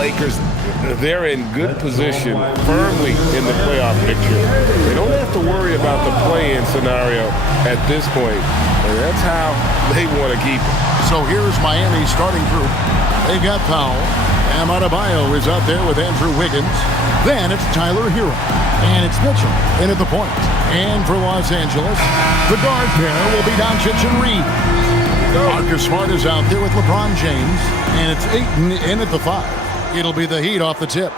Lakers, they're in good position, firmly in the playoff picture. They don't have to worry about the play-in scenario at this point, and that's how they want to keep it. So here's Miami's starting group. They've got Powell. Bam Adebayo is out there with Andrew Wiggins. Then it's Tyler Hero. And it's Mitchell in at the point. And for Los Angeles, the guard pair will be Doncic and Reed. Marcus Smart is out there with LeBron James. And it's Ayton in at the 5. It'll be the Heat off the tip.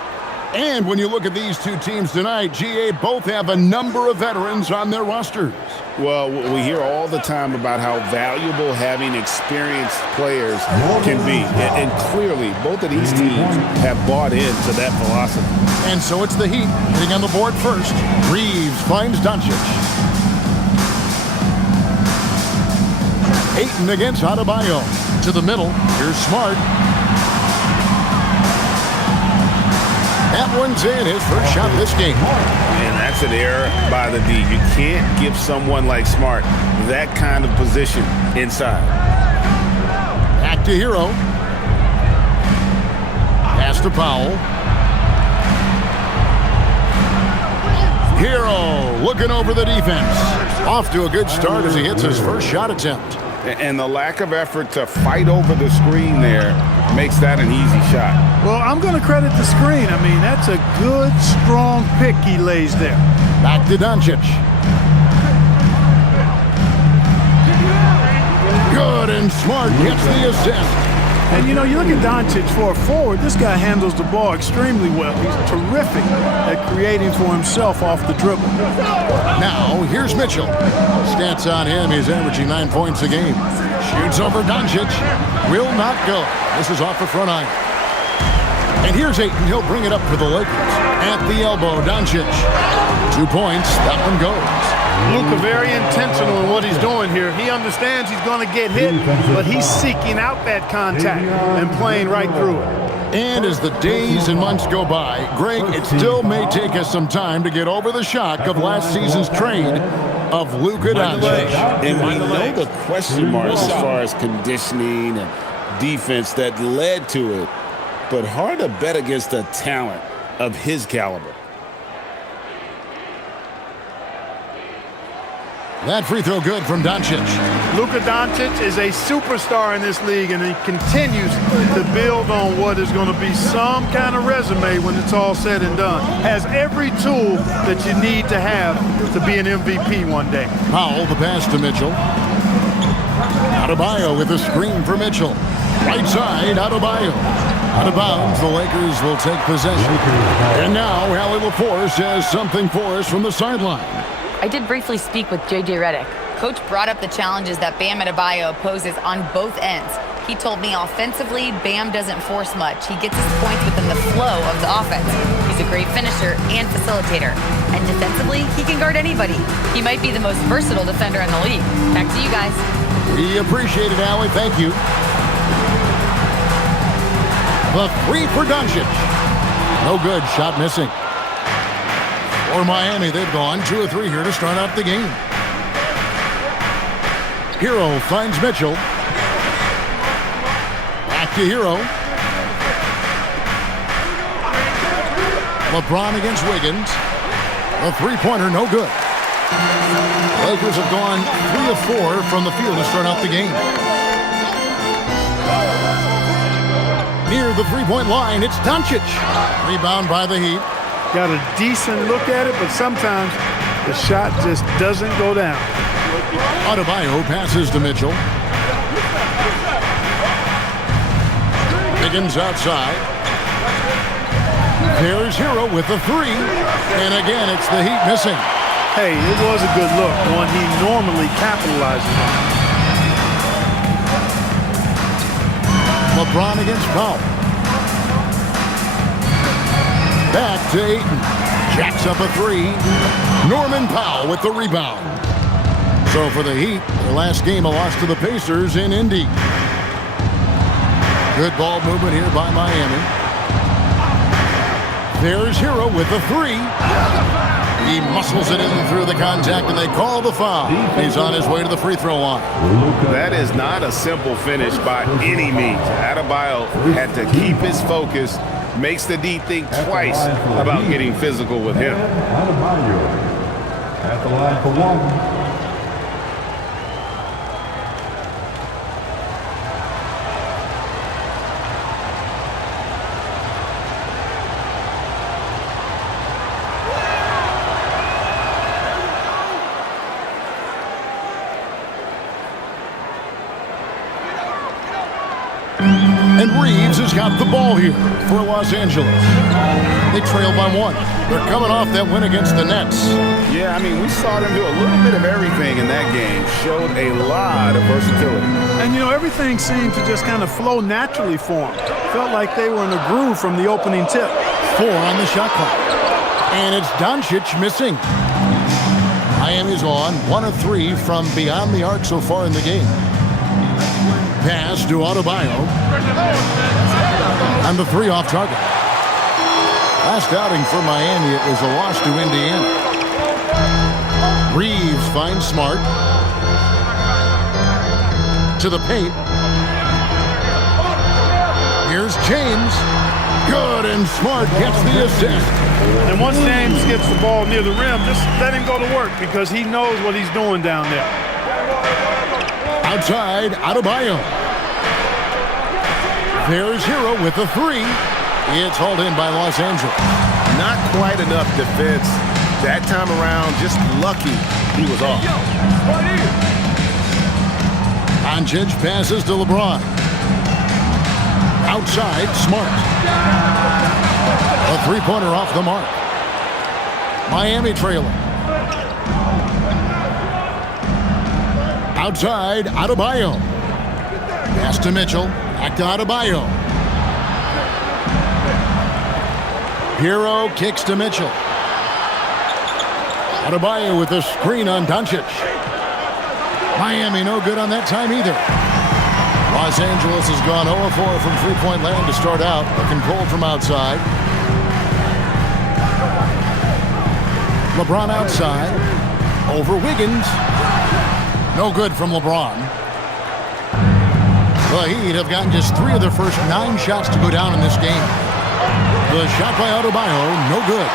And when you look at these two teams tonight, GA both have a number of veterans on their rosters. Well, we hear all the time about how valuable having experienced players can be. And clearly, both of these teams have bought into that philosophy. And so it's the Heat hitting on the board first. Reeves finds Doncic. Ayton against Adebayo. To the middle. Here's Smart. That one's in, his first shot this game. And that's an error by the D. You can't give someone like Smart that kind of position inside. Back to Hero. Pass to Powell. Hero looking over the defense. Off to a good start as he hits his first shot attempt. And the lack of effort to fight over the screen there makes that an easy shot. Well, I'm going to credit the screen. I mean, that's a good, strong pick he lays there. Back to Doncic. Good, and Smart gets the assist. And, you know, you look at Doncic for a forward, this guy handles the ball extremely well. He's terrific at creating for himself off the dribble. Now, here's Mitchell. Stats on him, he's averaging 9 points a game. Shoots over Doncic. Will not go. This is off the front iron. And here's Ayton. He'll bring it up for the Lakers. At the elbow, Doncic. 2 points. That one goes. Luka very intentional in what he's doing here. He understands he's going to get hit, but he's seeking out that contact and playing right through it. And as the days and months go by, Greg, it still may take us some time to get over the shock of last season's trade of Luka Doncic. And we know the question marks as far as conditioning and defense that led to it, but hard to bet against the talent of his caliber. That free throw good from Doncic. Luka Doncic is a superstar in this league, and he continues to build on what is going to be some kind of resume when it's all said and done. Has every tool that you need to have to be an MVP one day. Powell, the pass to Mitchell. Adebayo with a screen for Mitchell. Right side, Adebayo. Out of bounds, the Lakers will take possession. And now, Allie LaForce has something for us from the sideline. I did briefly speak with J.J. Redick. Coach brought up the challenges that Bam Adebayo poses on both ends. He told me offensively, Bam doesn't force much. He gets his points within the flow of the offense. He's a great finisher and facilitator. And defensively, he can guard anybody. He might be the most versatile defender in the league. Back to you guys. We appreciate it, Allie. Thank you. The three for Doncic. No good. Shot missing. For Miami, they've gone 2 of 3 here to start out the game. Hero finds Mitchell. Back to Hero. LeBron against Wiggins. A three-pointer, no good. Lakers have gone 3 of 4 from the field to start out the game. Near the three-point line, it's Doncic. Rebound by the Heat. Got a decent look at it, but sometimes the shot just doesn't go down. Adebayo passes to Mitchell. Wiggins outside. There's Hero with the 3. And again, it's the Heat missing. Hey, it was a good look, one he normally capitalizes on. LeBron against Powell. Back to Ayton. Jacks up a 3. Norman Powell with the rebound. So for the Heat, their last game, a loss to the Pacers in Indy. Good ball movement here by Miami. There's Hero with the 3. He muscles it in through the contact, and they call the foul. He's on his way to the free throw line. That is not a simple finish by any means. Adebayo had to keep his focus makes the D think twice about getting physical with him. At the line for one. And Reeves has got the ball here for Los Angeles. They trail by 1. They're coming off that win against the Nets. Yeah, I mean, we saw them do a little bit of everything in that game. Showed a lot of versatility. And, you know, everything seemed to just kind of flow naturally for them. Felt like they were in a groove from the opening tip. 4 on the shot clock. And it's Doncic missing. Miami's on 1 of 3 from beyond the arc so far in the game. Pass to Adebayo. And the 3 off target. Last outing for Miami, it was a loss to Indiana. Reeves finds Smart. To the paint. Here's James. Good, and Smart gets the assist. And once James gets the ball near the rim, just let him go to work because he knows what he's doing down there. Outside, Adebayo. There's Hero with the 3. It's hauled in by Los Angeles. Not quite enough defense. That time around, just lucky he was off. Doncic passes to LeBron. Outside, Smart. A 3-pointer off the mark. Miami trailing. Outside, Adebayo. Pass to Mitchell. Back to Adebayo. Hero kicks to Mitchell. Adebayo with the screen on Doncic. Miami no good on that time either. Los Angeles has gone 0-4 from three-point land to start out. Looking cold from outside. LeBron outside. Over Wiggins. No good from LeBron. The Heat have gotten just 3 of their first 9 shots to go down in this game. The shot by Adebayo, no good.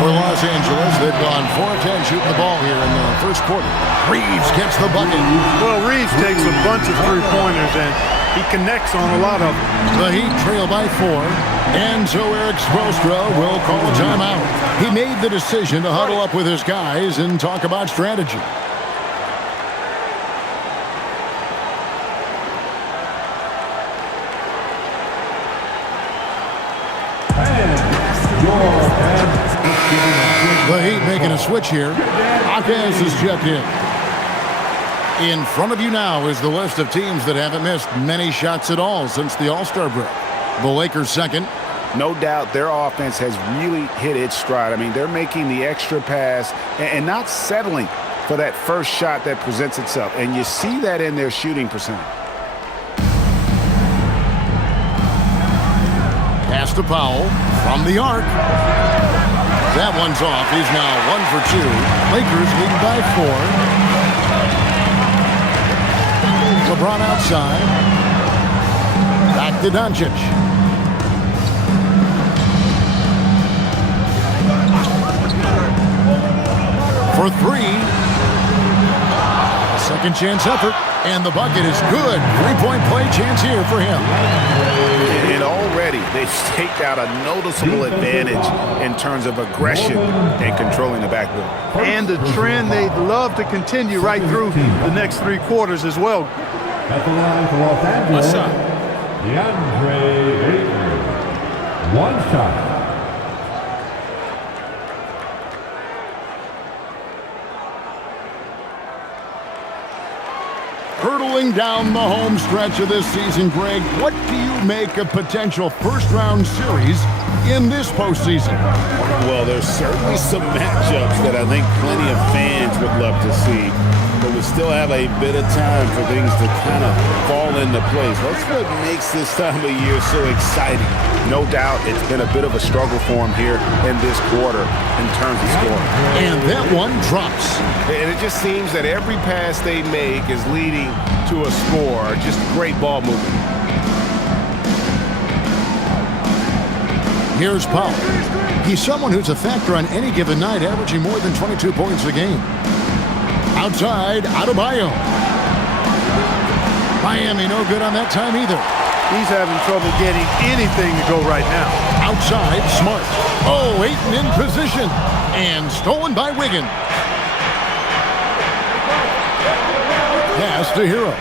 For Los Angeles, they've gone 4 of 10 shooting the ball here in the first quarter. Reeves gets the bucket. Well, Reeves takes a bunch of three-pointers, and he connects on a lot of them. The Heat trail by 4, and so Eric Spoelstra will call a timeout. He made the decision to huddle up with his guys and talk about strategy. The Heat making a switch here. Hawkins is checked in. In front of you now is the list of teams that haven't missed many shots at all since the All-Star break. The Lakers second. No doubt their offense has really hit its stride. I mean, they're making the extra pass and not settling for that first shot that presents itself. And you see that in their shooting percentage. Pass to Powell from the arc. That one's off. He's now 1 for 2. Lakers lead by 4. LeBron outside. Back to Doncic. For 3. Second chance effort. And the bucket is good. 3-point play chance here for him. And already they've staked out a noticeable advantage in terms of aggression and controlling the backboard. And the trend they'd love to continue right through the next 3 quarters as well. At the line for Los Angeles. What's up? DeAndre Ayton. 1 shot. Hurtling down the home stretch of this season, Greg, what do you make of potential first-round series in this postseason? Well, there's certainly some matchups that I think plenty of fans would love to see, but we still have a bit of time for things to kind of fall into place. That's what makes this time of year so exciting. No doubt it's been a bit of a struggle for him here in this quarter in terms of scoring. And that one drops. And it just seems that every pass they make is leading to a score. Just great ball movement. Here's Powell. He's someone who's a factor on any given night, averaging more than 22 points a game. Outside, Adebayo. Miami no good on that time either. He's having trouble getting anything to go right now. Outside, Smart. Oh, Ayton in position. And stolen by Wiggins. Pass to Hero.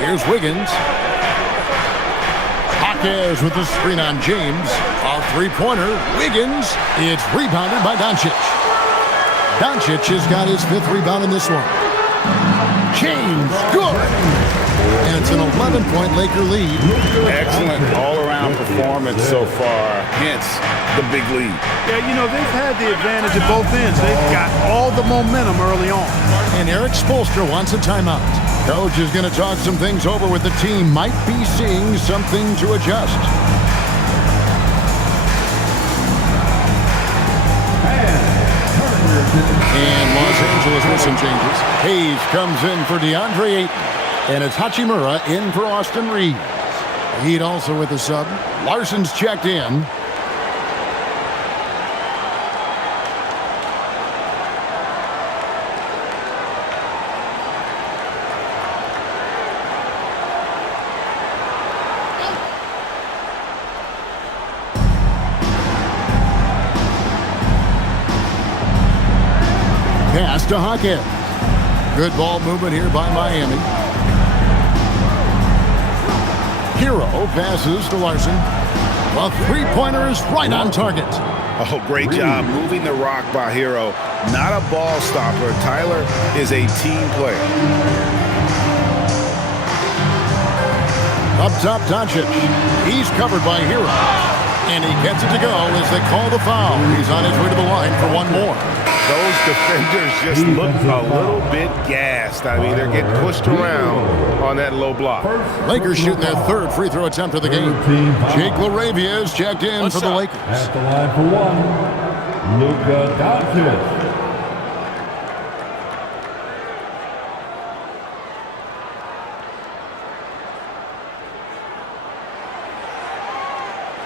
Here's Wiggins. Hawkes with the screen on James. A three-pointer. Wiggins. It's rebounded by Doncic. Doncic has got his 5th rebound in this one. James, good. And it's an 11-point Laker lead. Excellent all-around performance so far, hence the big lead. Yeah, you know, they've had the advantage at both ends. They've got all the momentum early on. And Eric Spoelstra wants a timeout. Coach is going to talk some things over with the team. Might be seeing something to adjust. And Los Angeles with some changes. Hayes comes in for DeAndre Ayton. And it's Hachimura in for Austin Reeves. Heat also with a sub. Larson's checked in. Pass to Hawkins. Good ball movement here by Miami. Hero passes to Larson. The three-pointer is right on target. Oh, great job moving the rock by Hero. Not a ball stopper. Tyler is a team player. Up top, Doncic. He's covered by Hero. And he gets it to go as they call the foul. He's on his way to the line for one more. Those defenders just look a little bit gassed. I mean, they're getting pushed around on that low block. Lakers shooting their 3rd free throw attempt of the game. Jake LaRavia is checked in for the Lakers. At the line for one, Luka Doncic.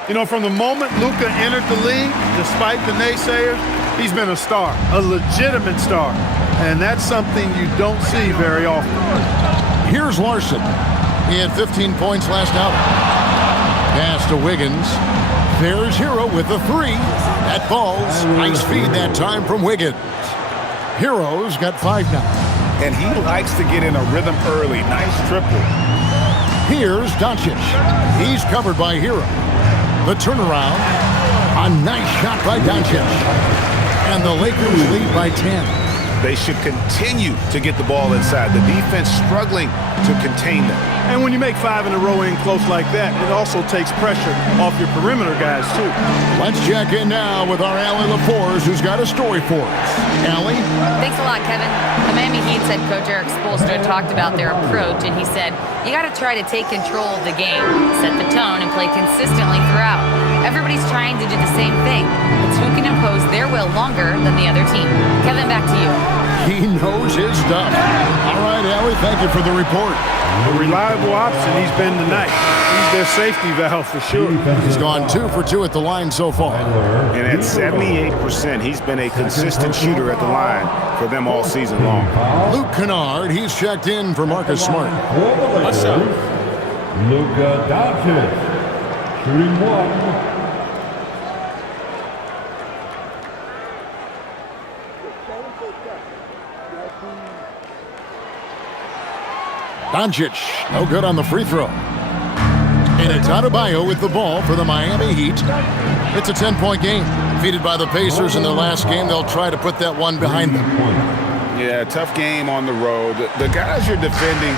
You know, from the moment Luka entered the league, despite the naysayers, he's been a star, a legitimate star. And that's something you don't see very often. Here's Larson. He had 15 points last outing. Pass to Wiggins. There's Hero with the 3. That falls. Nice feed that time from Wiggins. Hero's got 5 now. And he likes to get in a rhythm early. Nice triple. Here's Doncic. He's covered by Hero. The turnaround. A nice shot by Doncic. And the Lakers lead by 10. They should continue to get the ball inside. The defense struggling to contain them. And when you make 5 in a row in close like that, it also takes pressure off your perimeter guys, too. Let's check in now with our Allie LaForce, who's got a story for us. Allie? Thanks a lot, Kevin. The Miami Heat's head coach Eric Spoelstra talked about their approach, and he said, you got to try to take control of the game, set the tone, and play consistently throughout. Everybody's trying to do the same thing. It's who can impose their will longer than the other team. Kevin, back to you. He knows his stuff. All right, Allie, thank you for the report. A reliable option he's been tonight. He's their safety valve for sure. He's gone 2 for 2 at the line so far. And at 78%, he's been a consistent shooter at the line for them all season long. Luke Kennard, he's checked in for Marcus Smart. What's up? Luka Doncic, shooting 1. Doncic, no good on the free throw. And it's Adebayo with the ball for the Miami Heat. It's a 10-point game. Defeated by the Pacers in their last game, they'll try to put that one behind them. Yeah, tough game on the road. The guys you're defending,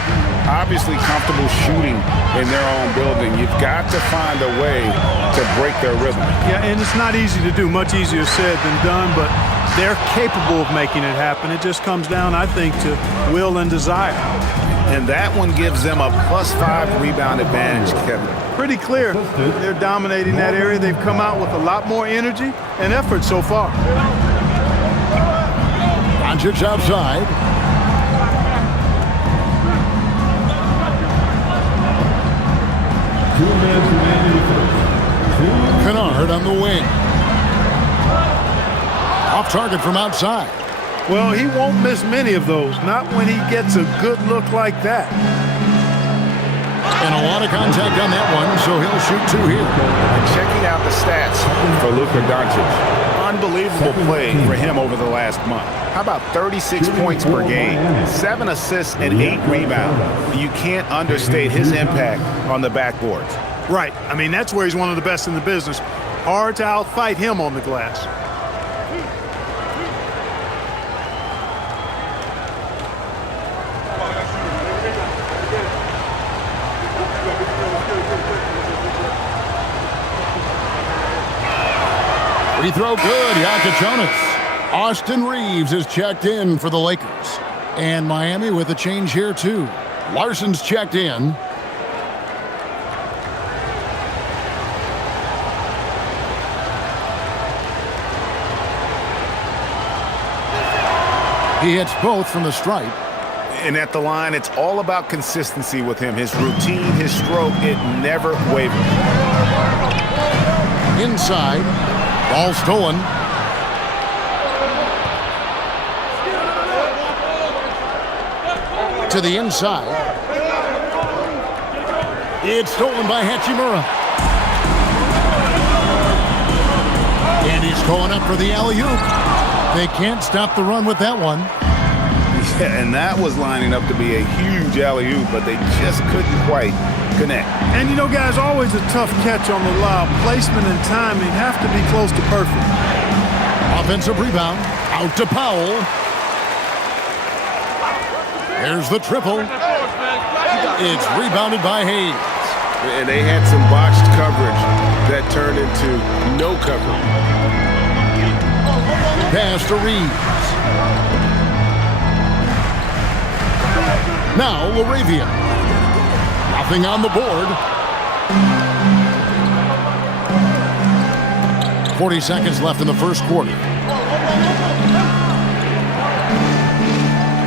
obviously comfortable shooting in their own building. You've got to find a way to break their rhythm. Yeah, and it's not easy to do. Much easier said than done, but they're capable of making it happen. It just comes down, I think, to will and desire. And that one gives them a +5 rebound advantage, Kevin. Pretty clear. They're dominating that area. They've come out with a lot more energy and effort so far. Doncic outside. 2 minutes remaining in the first. Kennard on the wing. Off target from outside. Well, he won't miss many of those, not when he gets a good look like that. And a lot of contact on that one, so he'll shoot 2 here. Checking out the stats for Luka Doncic. Unbelievable play for him over the last month. How about 36 points per game, 7 assists and 8 rebounds? You can't understate his impact on the backboards. Right. I mean, that's where he's one of the best in the business. Hard to outfight him on the glass. Free throw good, Jonas. Austin Reeves is checked in for the Lakers. And Miami with a change here, too. Larson's checked in. He hits both from the stripe. And at the line, it's all about consistency with him. His routine, his stroke, it never wavers. Inside. Ball stolen. To the inside. It's stolen by Hachimura. And he's going up for the alley-oop. They can't stop the run with that one. Yeah, and that was lining up to be a huge alley-oop, but they just couldn't quite connect. And, you know, guys, always a tough catch on the lob. Placement and timing have to be close to perfect. Offensive rebound. Out to Powell. There's the triple. It's rebounded by Hayes. And they had some botched coverage that turned into no coverage. Pass to Reeves. Now Laravia. Nothing on the board. 40 seconds left in the first quarter.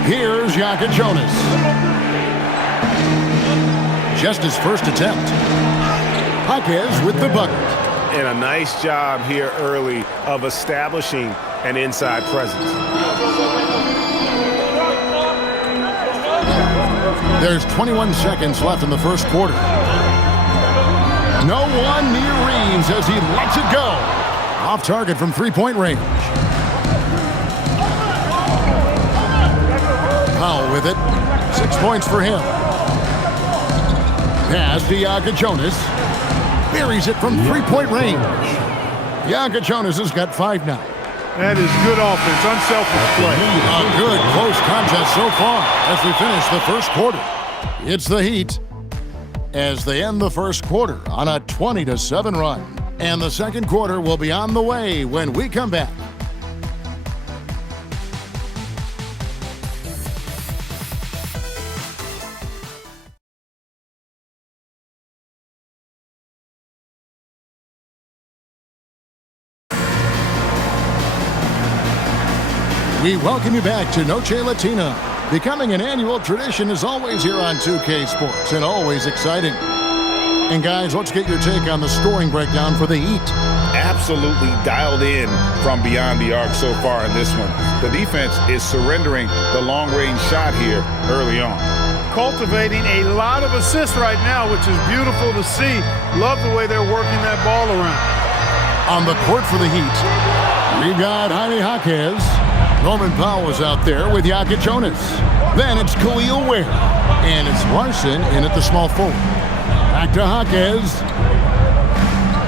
Here's Jonas. Just his first attempt. Jaquez with the bucket. And a nice job here early of establishing an inside presence. There's 21 seconds left in the first quarter. No one near Reeves as he lets it go. Off target from three-point range. Powell with it. 6 points for him. Pass to Jonas. Buries it from three-point range. Jonas has got 5 now. That is good offense, unselfish play. A good close contest so far as we finish the first quarter. It's the Heat as they end the first quarter on a 20-7 run. And the second quarter will be on the way when we come back. We welcome you back to Noche Latina. Becoming an annual tradition is always here on 2K Sports and always exciting. And guys, let's get your take on the scoring breakdown for the Heat. Absolutely dialed in from beyond the arc so far in this one. The defense is surrendering the long-range shot here early on. Cultivating a lot of assists right now, which is beautiful to see. Love the way they're working that ball around. On the court for the Heat, we got Jaime Jaquez. Norman Powell is out there with Jonas. Then it's Khalil Ware. And it's Larson in at the small forward. Back to Jaquez.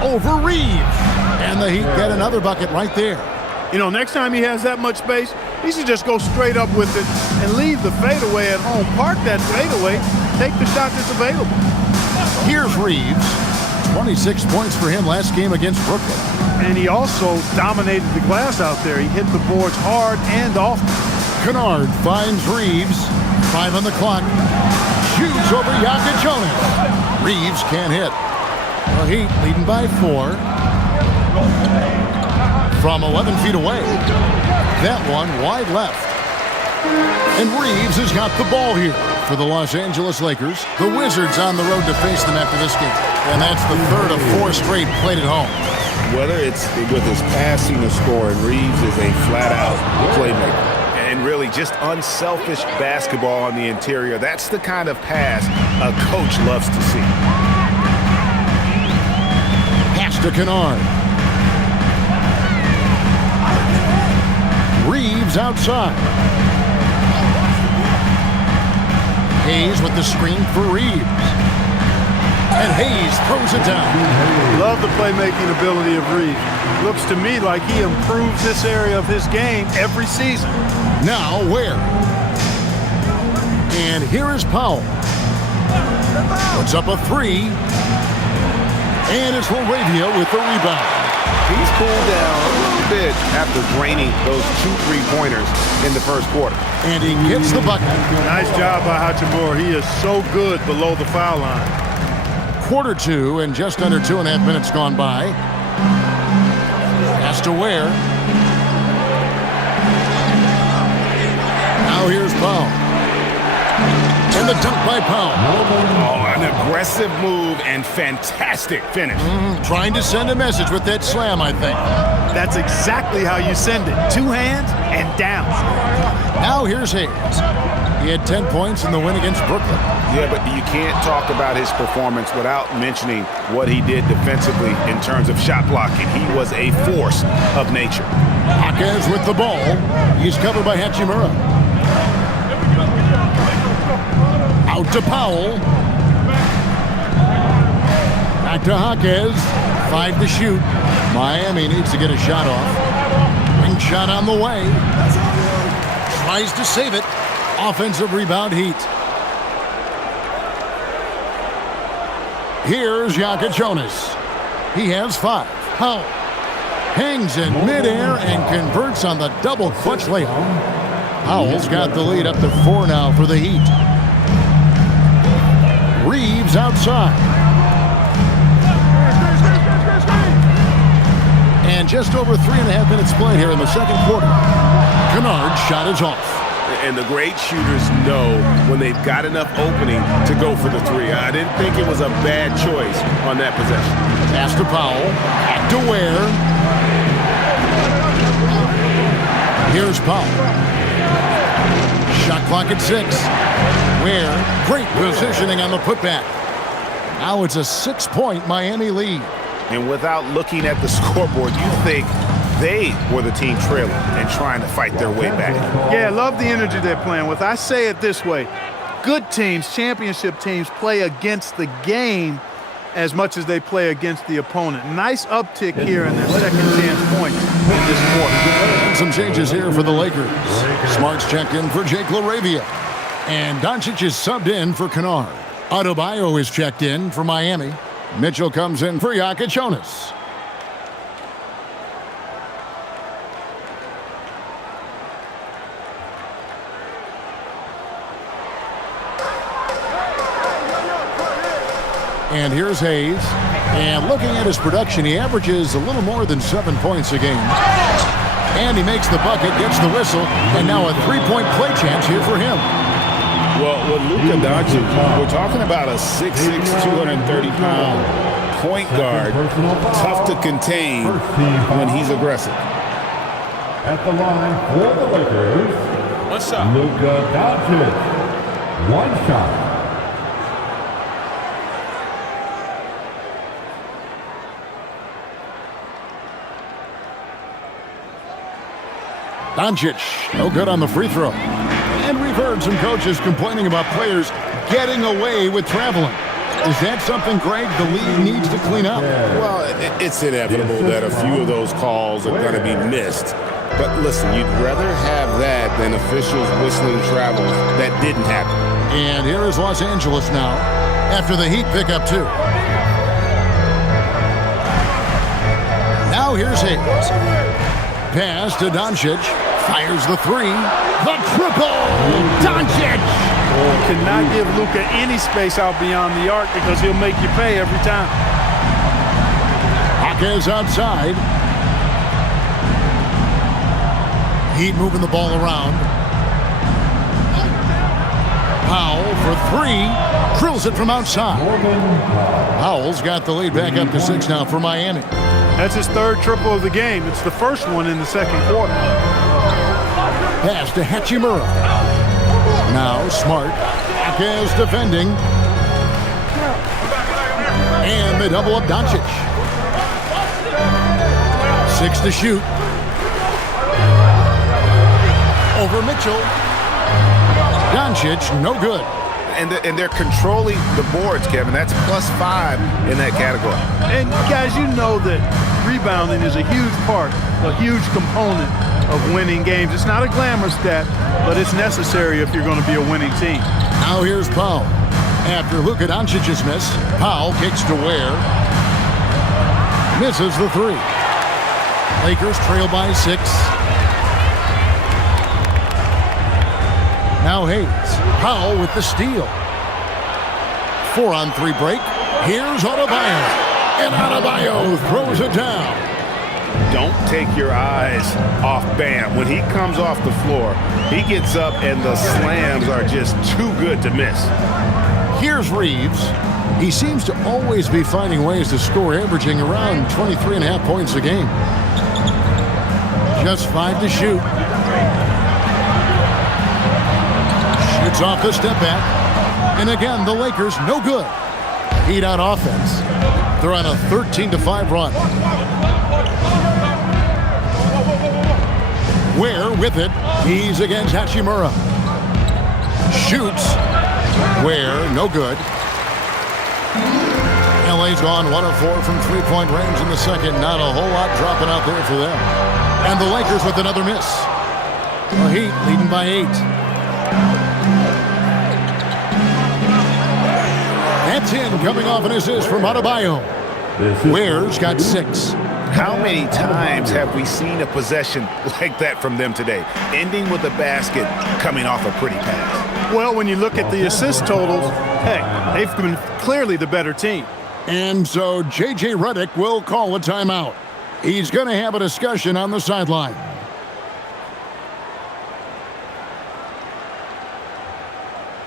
Over Reeves. And the Heat get another bucket right there. You know, next time he has that much space, he should just go straight up with it and leave the fadeaway at home. Park that fadeaway. Take the shot that's available. Here's Reeves. 26 points for him last game against Brooklyn. And he also dominated the glass out there. He hit the boards hard and often. Kennard finds Reeves. 5 on the clock. Shoots over Jonas. Reeves can't hit. The Heat leading by 4. From 11 feet away. That one wide left. And Reeves has got the ball here. for the Los Angeles Lakers. The Wizards on the road to face them after this game. And that's the third of 4 straight played at home. Whether it's with his passing or scoring, Reeves is a flat-out playmaker. And really just unselfish basketball on the interior. That's the kind of pass a coach loves to see. Pass to Kennard. Reeves outside. Hayes with the screen for Reeves. And Hayes throws it down. Love the playmaking ability of Reeves. Looks to me like he improves this area of his game every season. Now Ware. And here is Powell. Puts up a 3. And it's Laravia with the rebound. He's cooled down a little bit after draining those 2 3-pointers in the first quarter. And he gets the bucket. Nice job by Hachimura. He is so good below the foul line. Quarter 2 and just under 2.5 minutes gone by. Pass to Ware. Now here's Powell. And the dunk by Powell. Oh, an aggressive move and fantastic finish. Trying to send a message with that slam, I think. That's exactly how you send it. 2 hands and down. Now here's Hayes. He had 10 points in the win against Brooklyn. Yeah, but you can't talk about his performance without mentioning what he did defensively in terms of shot blocking. He was a force of nature. Jaquez with the ball. He's covered by Hachimura. Out to Powell. Back to Jaquez. 5 to shoot. Miami needs to get a shot off. Ring shot on the way. Tries to save it. Offensive rebound Heat. Here's Jonas. He has 5. Powell hangs in midair and converts on the double clutch layup. Powell's got the lead up to 4 now for the Heat. Reeves outside. And just over 3.5 minutes played here in the second quarter. Kennard's shot is off. And the great shooters know when they've got enough opening to go for the 3. I didn't think it was a bad choice on that possession. Pass to Powell. Back to Ware. Here's Powell. Shot clock at 6. Ware. Great positioning on the putback. Now it's a 6-point Miami lead. And without looking at the scoreboard, you think they were the team trailing and trying to fight their way back. Yeah, love the energy they're playing with. I say it this way. Good teams, championship teams, play against the game as much as they play against the opponent. Nice uptick here in their second chance points in this quarter. Some changes here for the Lakers. Smart's checked in for Jake Laravia. And Doncic is subbed in for Kennard. Adebayo is checked in for Miami. Mitchell comes in for Jonas. And here's Hayes. And looking at his production, he averages a little more than 7 points a game. And he makes the bucket, gets the whistle, and now a 3-point play chance here for him. Well, with Luka Doncic, we're talking about a 6'6", 230-pound point guard, tough to contain when he's aggressive. At the line for the Lakers, What's up? Luka Doncic. 1 shot. Doncic, no good on the free throw. And we've heard some coaches complaining about players getting away with traveling. Is that something, Greg, the league needs to clean up? Well, it's inevitable that a few of those calls are going to be missed. But listen, you'd rather have that than officials whistling travel that didn't happen. And here is Los Angeles now, after the Heat pick up 2. Now here's Hayes. Pass to Doncic. Fires the 3. The triple! Doncic! Cannot give Luka any space out beyond the arc because he'll make you pay every time. Jaquez outside. Heat moving the ball around. Powell for three. Drills it from outside. Powell's got the lead back up to 6 now for Miami. That's his third triple of the game. It's the first one in the second quarter. Pass to Hachimura. Now Smart. Back is defending. And they double up Doncic. 6 to shoot. Over Mitchell. Doncic, no good. And they're controlling the boards, Kevin. That's +5 in that category. And guys, you know that rebounding is a huge part, a huge component of winning games. It's not a glamour stat, but it's necessary if you're going to be a winning team. Now here's Powell. After Luka Doncic's miss, Powell kicks to Ware. Misses the three. Lakers trail by 6. Now Hayes. Powell with the steal. 4-on-3 break. Here's Adebayo. And Adebayo throws it down. Don't take your eyes off Bam. When he comes off the floor, he gets up and the slams are just too good to miss. Here's Reeves. He seems to always be finding ways to score, averaging around 23.5 points a game. Just 5 to shoot. Shoots off the step back. And again, the Lakers no good. Heat out offense. They're on a 13-5 run. Ware with it. He's against Hachimura. Shoots. Ware, no good. LA's gone 1 of 4 from three-point range in the second. Not a whole lot dropping out there for them. And the Lakers with another miss. The Heat leading by 8. That's in, coming off an assist from Adebayo. Ware's got 6. How many times have we seen a possession like that from them today, ending with a basket coming off a pretty pass? Well, when you look at the assist totals, hey, they've been clearly the better team. And so J.J. Redick will call a timeout. He's going to have a discussion on the sideline.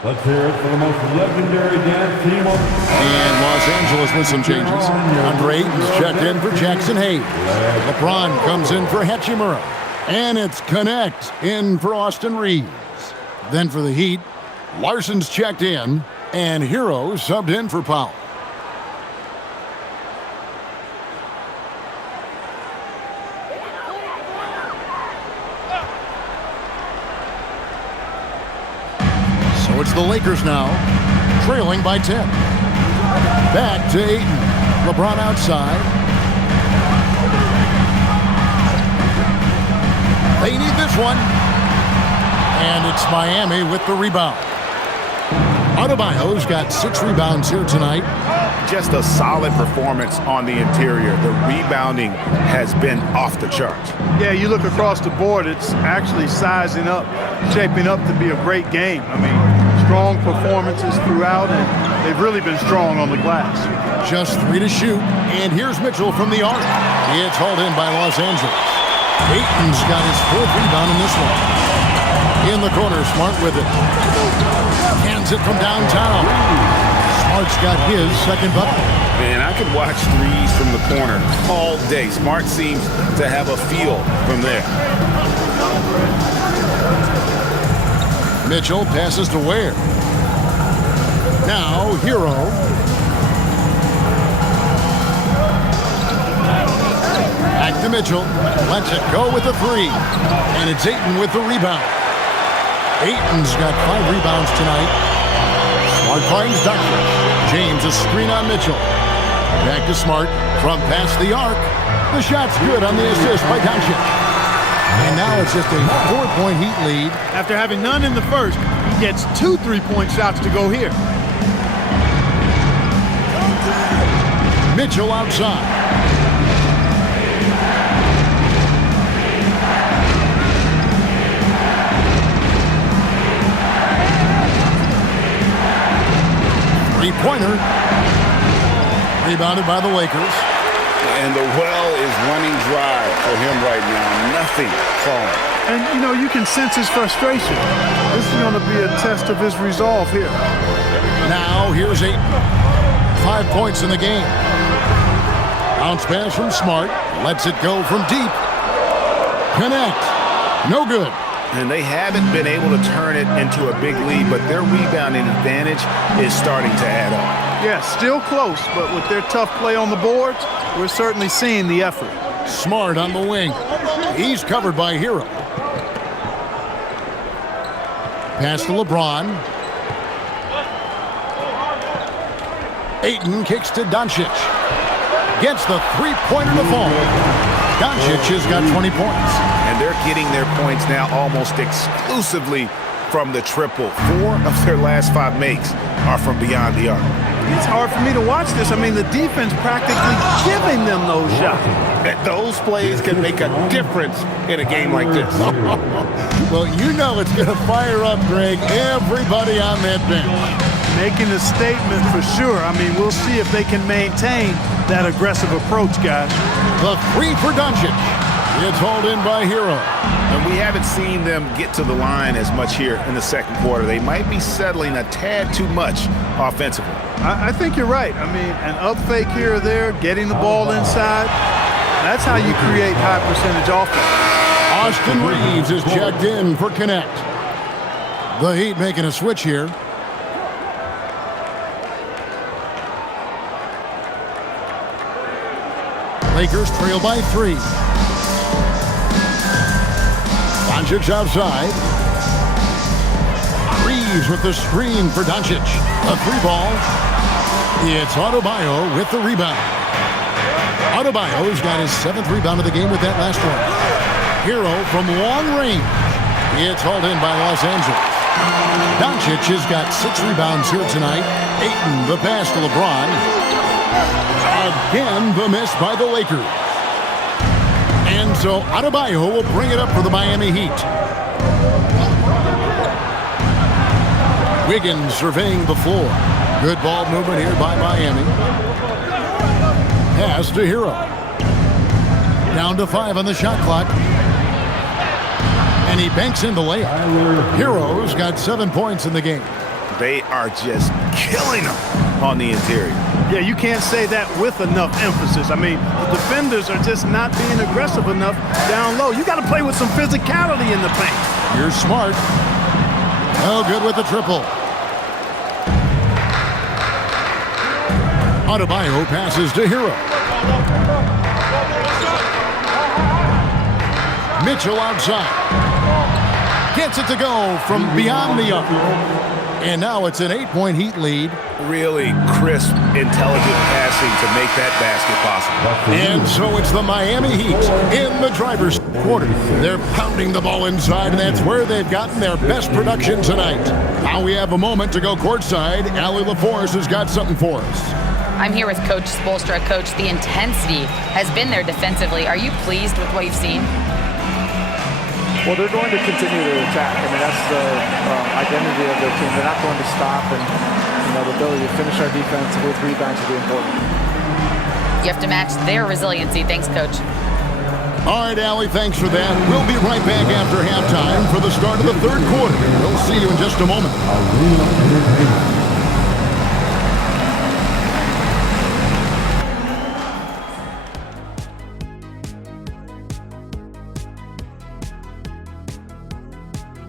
Let's hear it for the most legendary dance team on. And Los Angeles with some changes. Andre Ayton's checked in for Jackson Hayes. LeBron comes in for Hachimura. And it's Connect in for Austin Reeves. Then for the Heat, Larson's checked in. And Hero subbed in for Powell. So it's the Lakers now, trailing by 10. Back to Ayton. LeBron outside. They need this one. And it's Miami with the rebound. Adebayo's got 6 rebounds here tonight. Just a solid performance on the interior. The rebounding has been off the charts. Yeah, you look across the board, it's actually sizing up, shaping up to be a great game. I mean, strong performances throughout, and they've really been strong on the glass. Just 3 to shoot, and here's Mitchell from the arc. It's hauled in by Los Angeles. Ayton's got his 4th rebound in this one. In the corner, Smart with it. Hands it from downtown. Smart's got his 2nd bucket. Man, I could watch threes from the corner all day. Smart seems to have a feel from there. Mitchell passes to Ware. Now, Hero. Back to Mitchell. Lets it go with the 3. And it's Ayton with the rebound. Ayton's got 5 rebounds tonight. Smart finds Doncic. James a screen on Mitchell. Back to Smart from past the arc. The shot's good on the assist by Doncic. And now it's just a 4-point Heat lead. After having none in the first, he gets 2 3-point shots to go here. Mitchell outside. Three-pointer. Rebounded by the Lakers. And the well is running dry for him right now. Nothing falling. And, you can sense his frustration. This is going to be a test of his resolve here. Now, here's 5 points in the game. Bounce pass from Smart. Lets it go from deep. Connect. No good. And they haven't been able to turn it into a big lead, but their rebounding advantage is starting to add up. Yeah, still close, but with their tough play on the boards, we're certainly seeing the effort. Smart on the wing. He's covered by Hero. Pass to LeBron. Ayton kicks to Doncic. Gets the three-pointer to fall. Doncic has got 20 points. And they're getting their points now almost exclusively from the triple. 4 of their last 5 makes are from beyond the arc. It's hard for me to watch this. I mean, the defense practically giving them those shots. Those plays can make a difference in a game like this. Well, it's going to fire up, Greg, everybody on that bench. Making a statement for sure. I mean, we'll see if they can maintain that aggressive approach, guys. The 3 for Doncic. It's hauled in by Hero. And we haven't seen them get to the line as much here in the second quarter. They might be settling a tad too much offensively. I think you're right. I mean, an up fake here or there, getting the ball inside, that's how you create high percentage offense. Austin Reeves is checked in for Connect. The Heat making a switch here. Lakers trail by 3. Doncic outside. Reeves with the screen for Doncic. A 3-ball. It's Adebayo with the rebound. Adebayo's got his 7th rebound of the game with that last one. Hero from long range. It's hauled in by Los Angeles. Doncic has got 6 rebounds here tonight. Ayton the pass to LeBron. Again, the miss by the Lakers. And so Adebayo will bring it up for the Miami Heat. Wiggins surveying the floor. Good ball movement here by Miami. Pass to Hero. Down to 5 on the shot clock. And he banks in the layup. Hero's got 7 points in the game. They are just killing them on the interior. Yeah, you can't say that with enough emphasis. I mean, the defenders are just not being aggressive enough down low. You got to play with some physicality in the paint. You're smart. Oh, good with the triple. Adebayo passes to Hero. Mitchell outside. Gets it to go from beyond the arc. And now it's an 8-point Heat lead. Really crisp, intelligent passing to make that basket possible. And so it's the Miami Heat in the driver's quarter. They're pounding the ball inside, and that's where they've gotten their best production tonight. Now we have a moment to go courtside. Allie LaForce has got something for us. I'm here with Coach Spoelstra. Coach, the intensity has been there defensively. Are you pleased with what you've seen? Well, they're going to continue to attack. I mean, that's the identity of their team. They're not going to stop, and the ability to finish our defense with rebounds will be important. You have to match their resiliency. Thanks, Coach. All right, Allie, thanks for that. We'll be right back after halftime for the start of the third quarter. We'll see you in just a moment.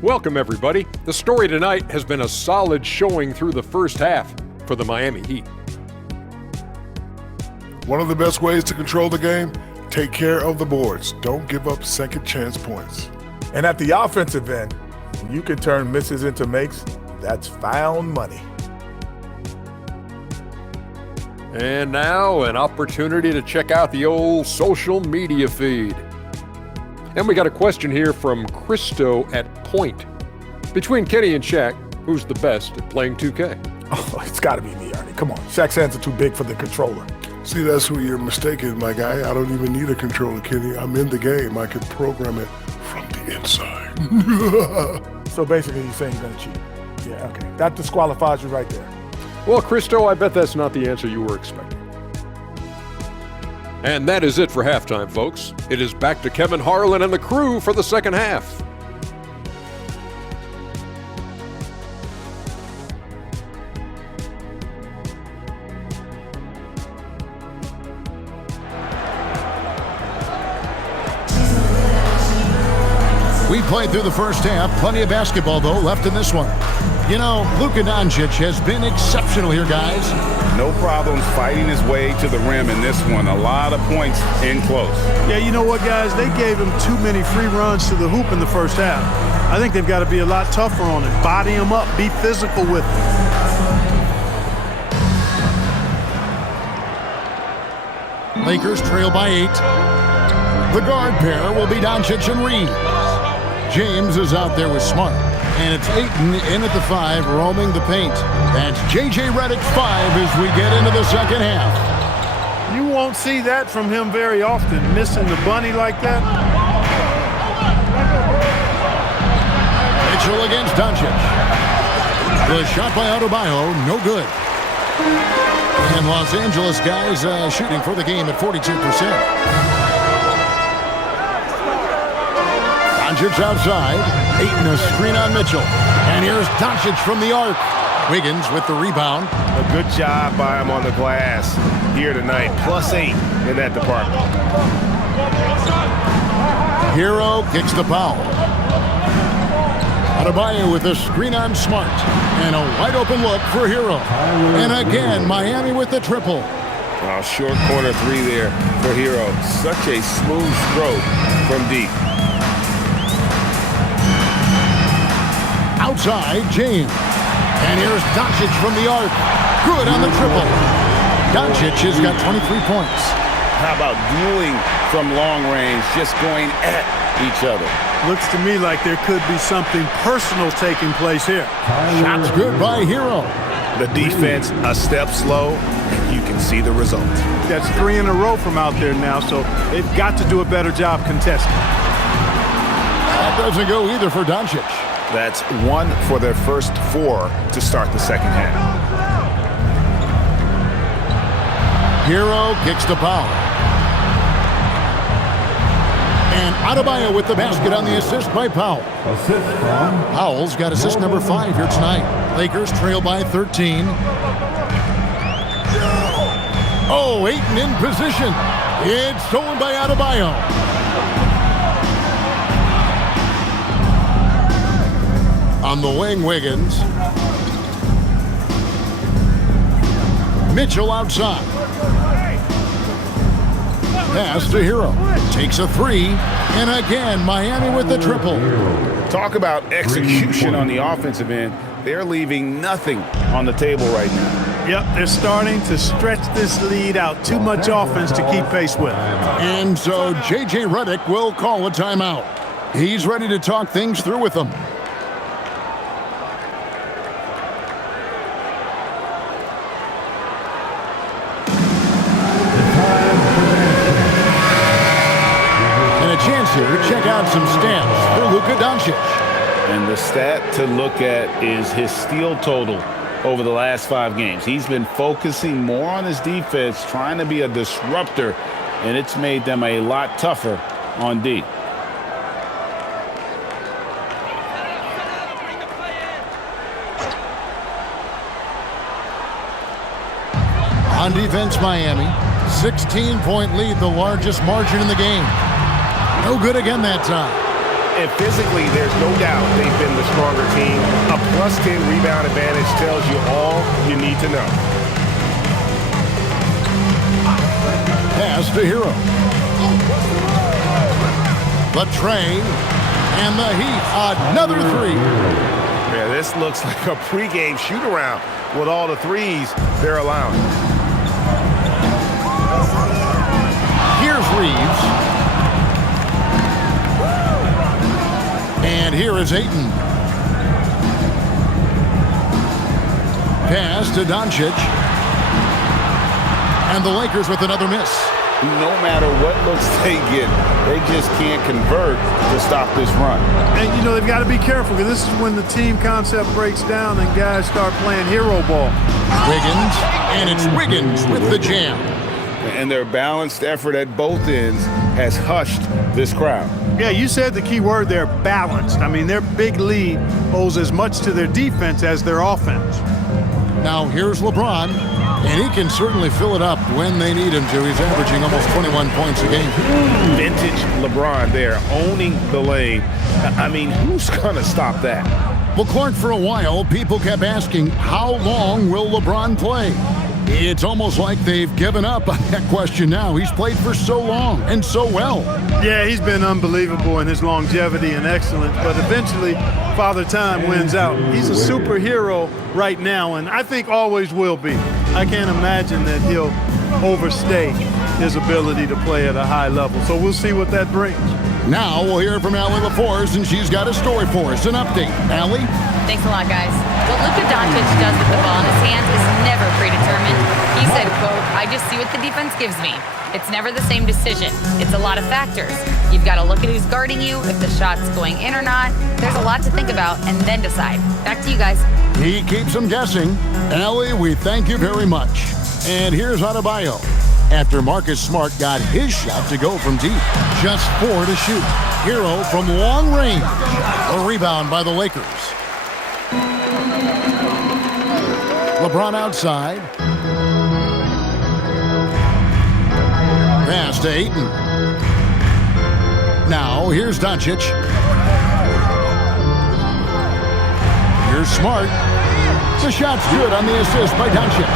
Welcome, everybody. The story tonight has been a solid showing through the first half for the Miami Heat. One of the best ways to control the game, take care of the boards. Don't give up second chance points. And at the offensive end, when you can turn misses into makes, that's found money. And now an opportunity to check out the old social media feed. And we got a question here from Christo at Point. Between Kenny and Shaq, who's the best at playing 2K? Oh, it's got to be me, Arnie. Come on. Shaq's hands are too big for the controller. See, that's who you're mistaken, my guy. I don't even need a controller, Kenny. I'm in the game. I can program it from the inside. So basically you're saying you're going to cheat. Yeah, okay. That disqualifies you right there. Well, Christo, I bet that's not the answer you were expecting. And that is it for halftime, folks. It is back to Kevin Harlan and the crew for the second half. We played through the first half. Plenty of basketball, though, left in this one. You know, Luka Doncic has been exceptional here, guys. No problems fighting his way to the rim in this one. A lot of points in close. Yeah, you know what, guys? They gave him too many free runs to the hoop in the first half. I think they've got to be a lot tougher on him. Body him up. Be physical with him. Lakers trail by 8. The guard pair will be Doncic and Reed. James is out there with Smart. And it's Ayton in at the 5, roaming the paint. That's J.J. Redick 5 as we get into the second half. You won't see that from him very often, missing the bunny like that. Mitchell against Doncic. The shot by Adebayo, no good. And Los Angeles guys shooting for the game at 42%. Doncic outside. Ayton a screen on Mitchell. And here's Doncic from the arc. Wiggins with the rebound. A good job by him on the glass here tonight. +8 in that department. Hero kicks the foul. Adebayo with a screen on Smart. And a wide open look for Hero. And again, Miami with the triple. Short corner 3 there for Hero. Such a smooth stroke from deep. Outside, James. And here's Doncic from the arc. Good on the triple. Doncic has got 23 points. How about dueling from long range, just going at each other? Looks to me like there could be something personal taking place here. Shots good by Hero. The defense a step slow, and you can see the result. That's 3 in a row from out there now, so they've got to do a better job contesting. That doesn't go either for Doncic. That's 1 for their first 4 to start the second half. Hero kicks the foul. And Adebayo with the basket on the assist by Powell. Assist from Powell's got assist number 5 here tonight. Lakers trail by 13. Oh, Ayton in position. It's stolen by Adebayo. On the wing, Wiggins. Mitchell outside. Pass to Hero. Takes a 3. And again, Miami with the triple. Talk about execution on the offensive end. They're leaving nothing on the table right now. Yep, they're starting to stretch this lead out. Too much offense to keep pace with. And so J.J. Redick will call a timeout. He's ready to talk things through with them. Chance here to check out some stats for Luka Doncic. And the stat to look at is his steal total over the last 5 games. He's been focusing more on his defense, trying to be a disruptor, and it's made them a lot tougher on D. On defense, Miami. 16-point lead, the largest margin in the game. No good again that time. And physically, there's no doubt they've been the stronger team. A +10 rebound advantage tells you all you need to know. Pass to Hero. The Train and the Heat. Another 3. Yeah, this looks like a pregame shoot-around with all the threes they're allowing. Here's Reeves. And here is Ayton. Pass to Doncic. And the Lakers with another miss. No matter what looks they get, they just can't convert to stop this run. And, you know, they've got to be careful because this is when the team concept breaks down and guys start playing hero ball. Wiggins. And it's Wiggins with the jam. And their balanced effort at both ends has hushed this crowd. Yeah, you said the key word there, balanced. I mean, their big lead owes as much to their defense as their offense. Now here's LeBron, and he can certainly fill it up when they need him to. He's averaging almost 21 points a game. Vintage LeBron there, owning the lane. I mean, who's going to stop that? Well, Clark, for a while, people kept asking, how long will LeBron play? It's almost like they've given up on that question now. He's played for so long and so well. Yeah, he's been unbelievable in his longevity and excellence, but eventually Father Time wins out. He's a superhero right now, and I think always will be. I can't imagine that he'll overstay his ability to play at a high level, so we'll see what that brings. Now we'll hear from Allie LaForce, and she's got a story for us. An update. Allie? Thanks a lot, guys. What Luka Doncic does with the ball in his hands is never predetermined. He said, quote, "I just see what the defense gives me. It's never the same decision. It's a lot of factors. You've got to look at who's guarding you, if the shot's going in or not. There's a lot to think about and then decide." Back to you guys. He keeps them guessing. Allie, we thank you very much. And here's Adebayo. After Marcus Smart got his shot to go from deep. Just 4 to shoot. Hero from long range. A rebound by the Lakers. LeBron outside. Pass to Ayton. Now here's Doncic. Here's Smart. The shot's good on the assist by Doncic.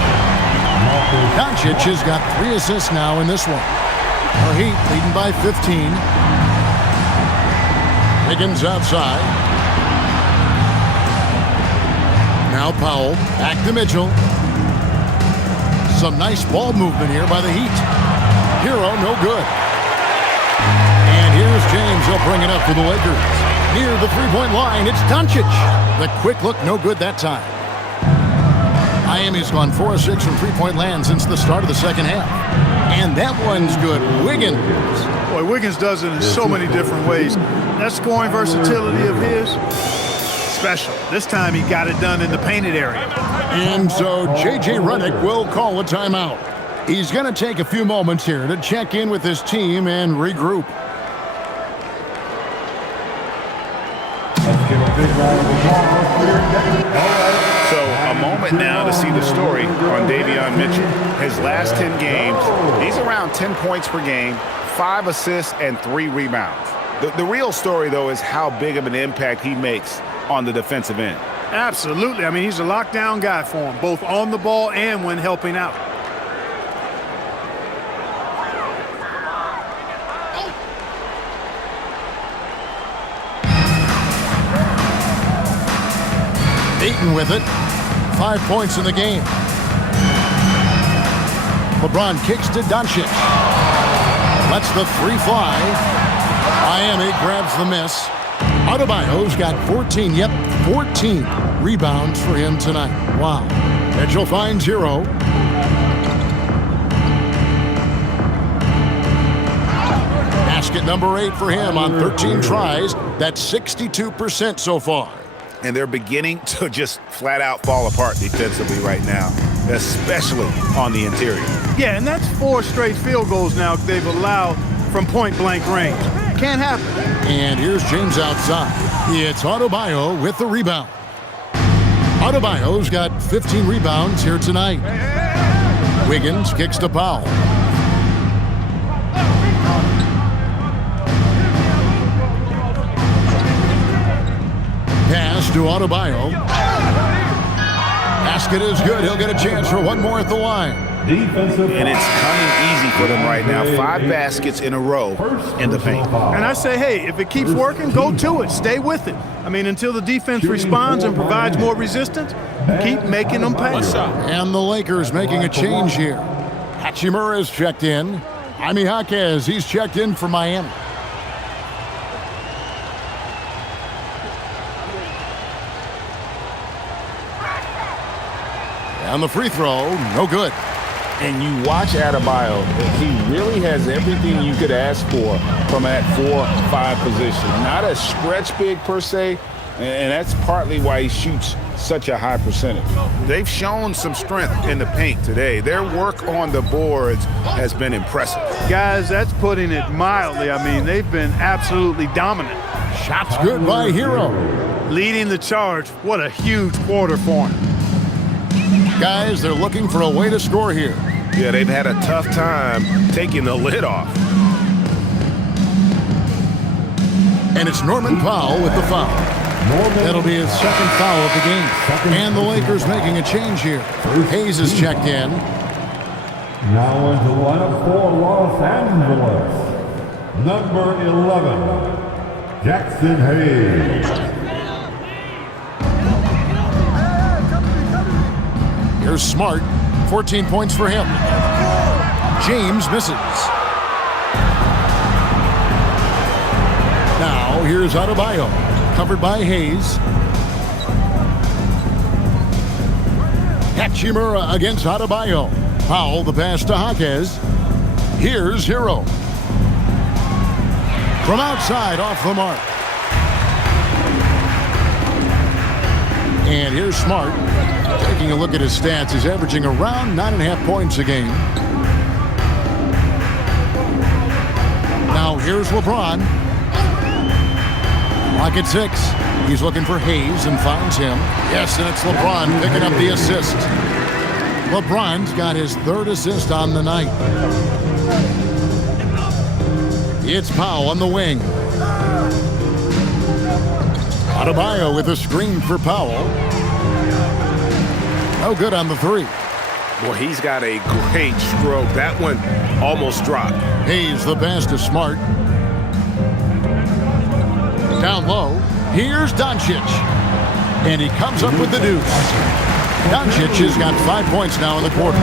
Doncic has got 3 assists now in this one. The Heat leading by 15. Higgins outside. Now Powell. Back to Mitchell. Some nice ball movement here by the Heat. Hero, no good. And here's James. He'll bring it up for the Lakers. Near the three-point line, it's Doncic. The quick look, no good that time. Miami's gone 4 of 6 from three-point land since the start of the second half. And that one's good. Wiggins. Boy, Wiggins does it in so many different ways. That scoring versatility of his, special. This time he got it done in the painted area. And so J.J. Redick will call a timeout. He's going to take a few moments here to check in with his team and regroup. Let's give a big round of applause for your game. So a moment now to see the story on Davion Mitchell. His last 10 games, he's around 10 points per game, 5 assists, and 3 rebounds. The real story, though, is how big of an impact he makes on the defensive end. Absolutely. I mean, he's a lockdown guy for him, both on the ball and when helping out. Ayton with it. 5 points in the game. LeBron kicks to Doncic. Lets the 3 fly. Miami grabs the miss. Adebayo's got 14. Yep, 14 rebounds for him tonight. Wow. Mitchell finds Hero. Basket number 8 for him on 13 tries. That's 62% so far. And they're beginning to just flat out fall apart defensively right now, especially on the interior. Yeah, and that's 4 straight field goals now they've allowed from point-blank range. Can't happen. And here's James outside. It's Adebayo with the rebound. Adebayo's got 15 rebounds here tonight. Wiggins kicks to Powell. Pass to Adebayo. Basket is good. He'll get a chance for one more at the line. And it's coming easy for them right now. 5 baskets in a row in the paint. And I say, hey, if it keeps working, go to it. Stay with it. I mean, until the defense responds and provides more resistance, keep making them pay. And the Lakers making a change here. Hachimura's checked in. Jaime Jaquez, he's checked in for Miami. And the free throw, no good. And you watch Adebayo, he really has everything you could ask for from that 4-5 position. Not a stretch big per se, And that's partly why he shoots such a high percentage. They've shown some strength in the paint today. Their work on the boards has been impressive. Guys, that's putting it mildly. I mean, they've been absolutely dominant. Shots good by Hero. Leading the charge. What a huge quarter for him. Guys, they're looking for a way to score here. Yeah, they've had a tough time taking the lid off. And it's Norman Powell with the foul. That'll be his second foul of the game. And the Lakers making a change here. Hayes is checked in. Now into the lineup for Los Angeles, number 11, Jackson Hayes. Here's Smart, 14 points for him. James misses. Now here's Adebayo, covered by Hayes. Hachimura against Adebayo. Powell, the pass to Jaquez. Here's Hero. From outside, off the mark. And here's Smart. Taking a look at his stats, he's averaging around 9.5 points a game. Now here's LeBron. Lock at 6. He's looking for Hayes and finds him. Yes, and it's LeBron picking up the assist. LeBron's got his third assist on the night. It's Powell on the wing. Adebayo with a screen for Powell. No good on the 3. Boy, he's got a great stroke. That one almost dropped. Hayes the pass to Smart. Down low. Here's Doncic. And he comes up with the deuce. Doncic has got 5 points now in the quarter.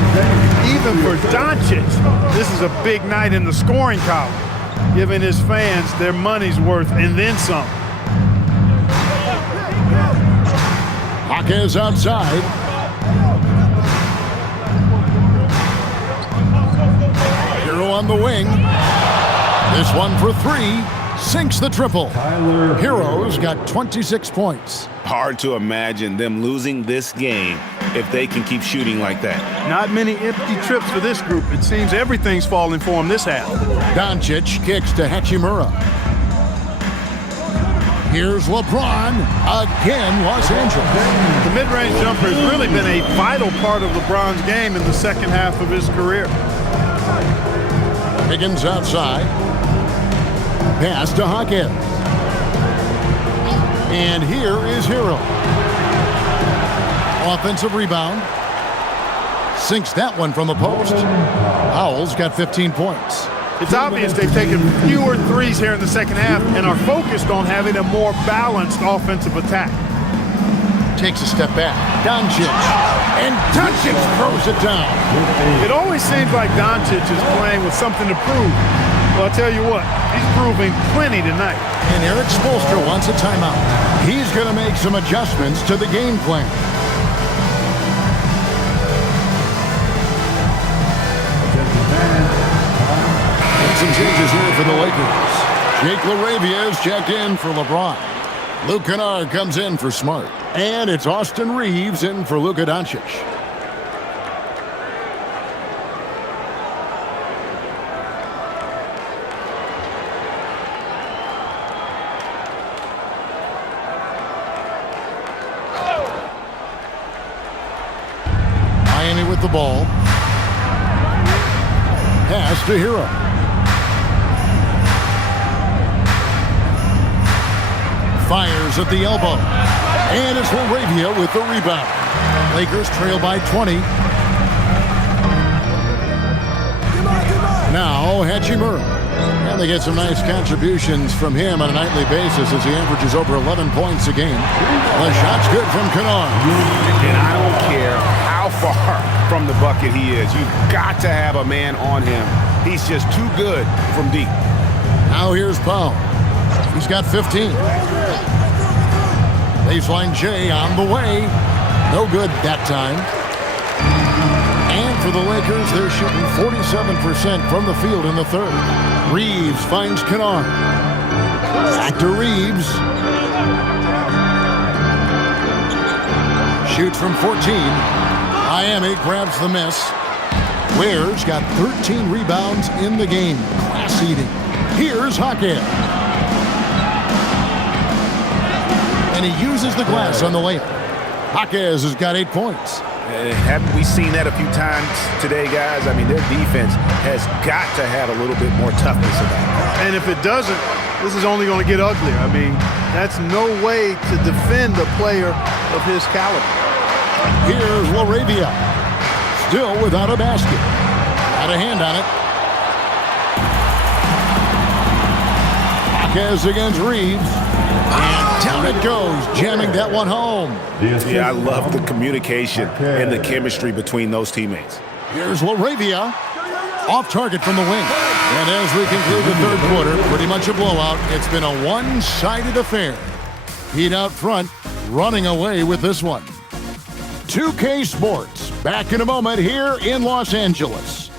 Even for Doncic, this is a big night in the scoring column, giving his fans their money's worth and then some. Jaquez outside. Hero on the wing. This one for 3. Sinks the triple. Hero's got 26 points. Hard to imagine them losing this game if they can keep shooting like that. Not many empty trips for this group. It seems everything's falling for him this half. Doncic kicks to Hachimura. Here's LeBron. Again, Los Angeles. The mid-range jumper has really been a vital part of LeBron's game in the second half of his career. Higgins outside. Pass to Hawkins. And here is Hero. Offensive rebound. Sinks that one from the post. Powell's got 15 points. It's obvious they've taken fewer threes here in the second half and are focused on having a more balanced offensive attack. Takes a step back. Doncic. And Doncic throws it down. It always seems like Doncic is playing with something to prove. Well, I'll tell you what, he's proving plenty tonight. And Eric Spoelstra wants a timeout. He's going to make some adjustments to the game plan. And some changes here for the Lakers. Jake LaRavia is checked in for LeBron. Luke Kennard comes in for Smart. And it's Austin Reeves in for Luka Doncic. Miami with the ball. Pass to Hero. Fires at the elbow. And it's LaRavia with the rebound. Lakers trail by 20. Now Hachimura. And they get some nice contributions from him on a nightly basis as he averages over 11 points a game. The shot's good from Kennard. And I don't care how far from the bucket he is. You've got to have a man on him. He's just too good from deep. Now here's Powell. He's got 15. Baseline J on the way. No good that time. And for the Lakers, they're shooting 47% from the field in the third. Reeves finds Kennard. Back to Reeves. Shoots from 14. Miami grabs the miss. Ware's got 13 rebounds in the game. Class eating. Here's Hackett. And he uses the glass on the layup. Jaquez has got 8 points. Haven't we seen that a few times today, guys? I mean, their defense has got to have a little bit more toughness about it. And if it doesn't, this is only going to get uglier. I mean, that's no way to defend a player of his caliber. Here's LaRavia. Still without a basket. Got a hand on it. Jaquez against Reeves. And down it goes, jamming that one home. Yeah, I love the communication and the chemistry between those teammates. Here's LaRavia. Off target from the wing. And as we conclude the third quarter, pretty much a blowout. It's been a one-sided affair. Heat out front, running away with this one. 2K Sports, back in a moment here in Los Angeles.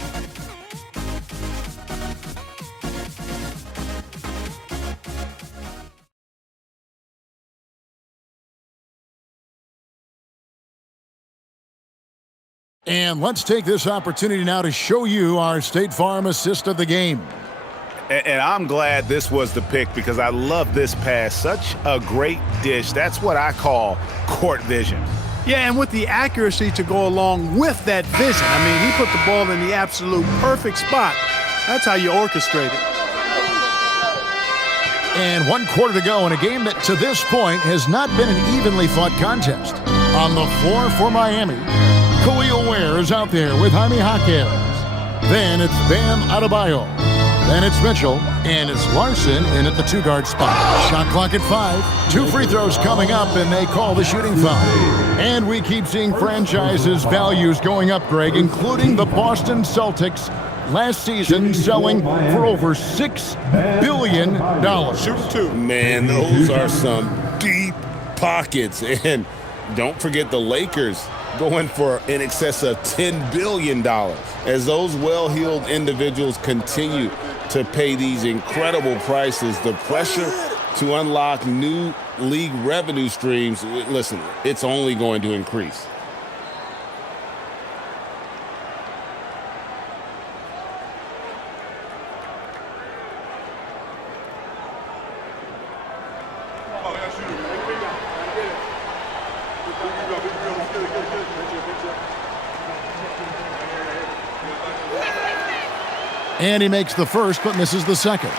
And let's take this opportunity now to show you our State Farm assist of the game. And I'm glad this was the pick because I love this pass. Such a great dish. That's what I call court vision. Yeah, and with the accuracy to go along with that vision. I mean, he put the ball in the absolute perfect spot. That's how you orchestrate it. And 1 quarter to go in a game that to this point has not been an evenly fought contest. On the floor for Miami, Khalil Ware is out there with Jaime Jaquez. Then it's Bam Adebayo. Then it's Mitchell, and it's Larson in at the 2-guard spot. Shot clock at 5. 2 free throws coming up, and they call the shooting foul. And we keep seeing franchises' values going up, Greg, including the Boston Celtics last season selling for over $6 billion. Man, those are some deep pockets. And don't forget the Lakers going for in excess of $10 billion. As those well-heeled individuals continue to pay these incredible prices, the pressure to unlock new league revenue streams, listen, it's only going to increase. And he makes the first, but misses the second.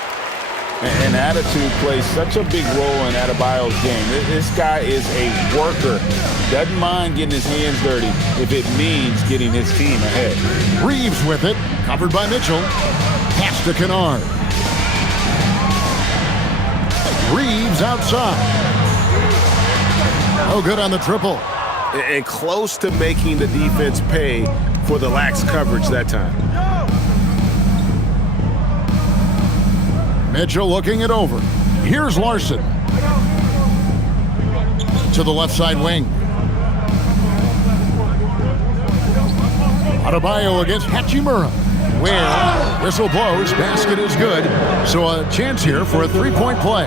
And attitude plays such a big role in Adebayo's game. This guy is a worker. Doesn't mind getting his hands dirty if it means getting his team ahead. Reeves with it, covered by Mitchell. Pass to Kennard. Reeves outside. Oh, good on the triple. And close to making the defense pay for the lax coverage that time. Mitchell looking it over. Here's Larson. To the left side wing. Adebayo against Hachimura. Where whistle blows, basket is good. So a chance here for a 3-point play.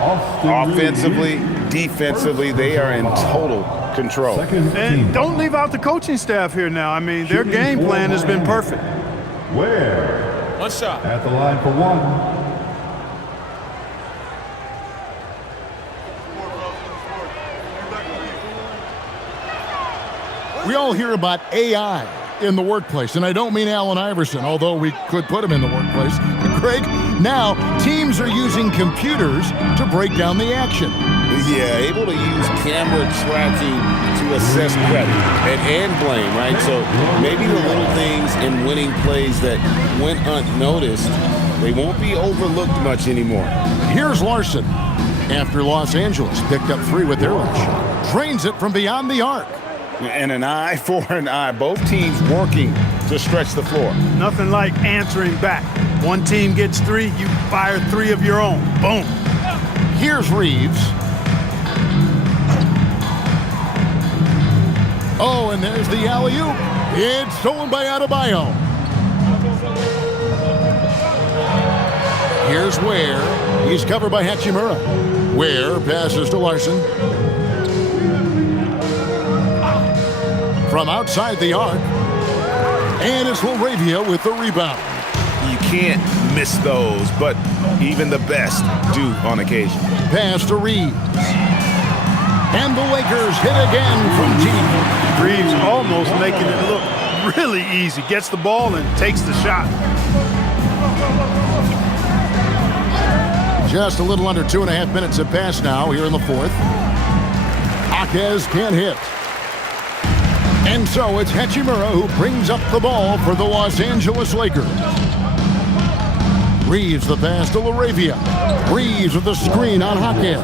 Offensively, defensively, they are in total control. And don't leave out the coaching staff here now. I mean, their game plan has been perfect. Ware. One shot. At the line for one. We all hear about AI in the workplace, and I don't mean Allen Iverson, although we could put him in the workplace. Greg, now teams are using computers to break down the action. Yeah, able to use camera tracking to assess credit and blame, right? So maybe the little things in winning plays that went unnoticed, they won't be overlooked much anymore. Here's Larson after Los Angeles picked up 3 with their last shot. Drains it from beyond the arc. And an eye for an eye. Both teams working to stretch the floor. Nothing like answering back. One team gets 3, you fire 3 of your own. Boom. Here's Reeves. Oh, and there's the alley-oop. It's stolen by Adebayo. Here's Ware. He's covered by Hachimura. Ware passes to Larson. from outside the arc. And it's LaRavia with the rebound. You can't miss those, but even the best do on occasion. Pass to Reeves. And the Lakers hit again from deep. Reeves almost making it look really easy. Gets the ball and takes the shot. Just a little under 2.5 minutes have passed now here in the fourth. Jaquez can't hit. And so it's Hachimura who brings up the ball for the Los Angeles Lakers. Reeves the pass to LaRavia. Reeves with the screen on Jaquez.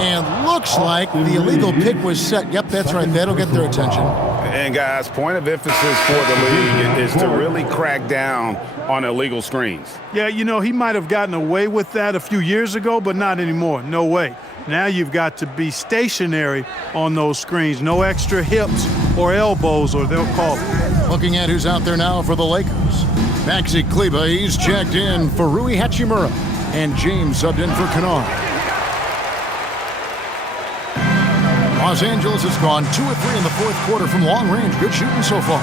And looks like the illegal pick was set. Yep, that's right. That'll get their attention. And guys, point of emphasis for the league is to really crack down on illegal screens. Yeah, you know, he might have gotten away with that a few years ago, but not anymore. No way. Now you've got to be stationary on those screens. No extra hips or elbows, or they'll call it. Looking at who's out there now for the Lakers. Maxi Kleber, he's checked in for Rui Hachimura. And James subbed in for Kennard. Los Angeles has gone 2 of 3 in the fourth quarter from long range. Good shooting so far.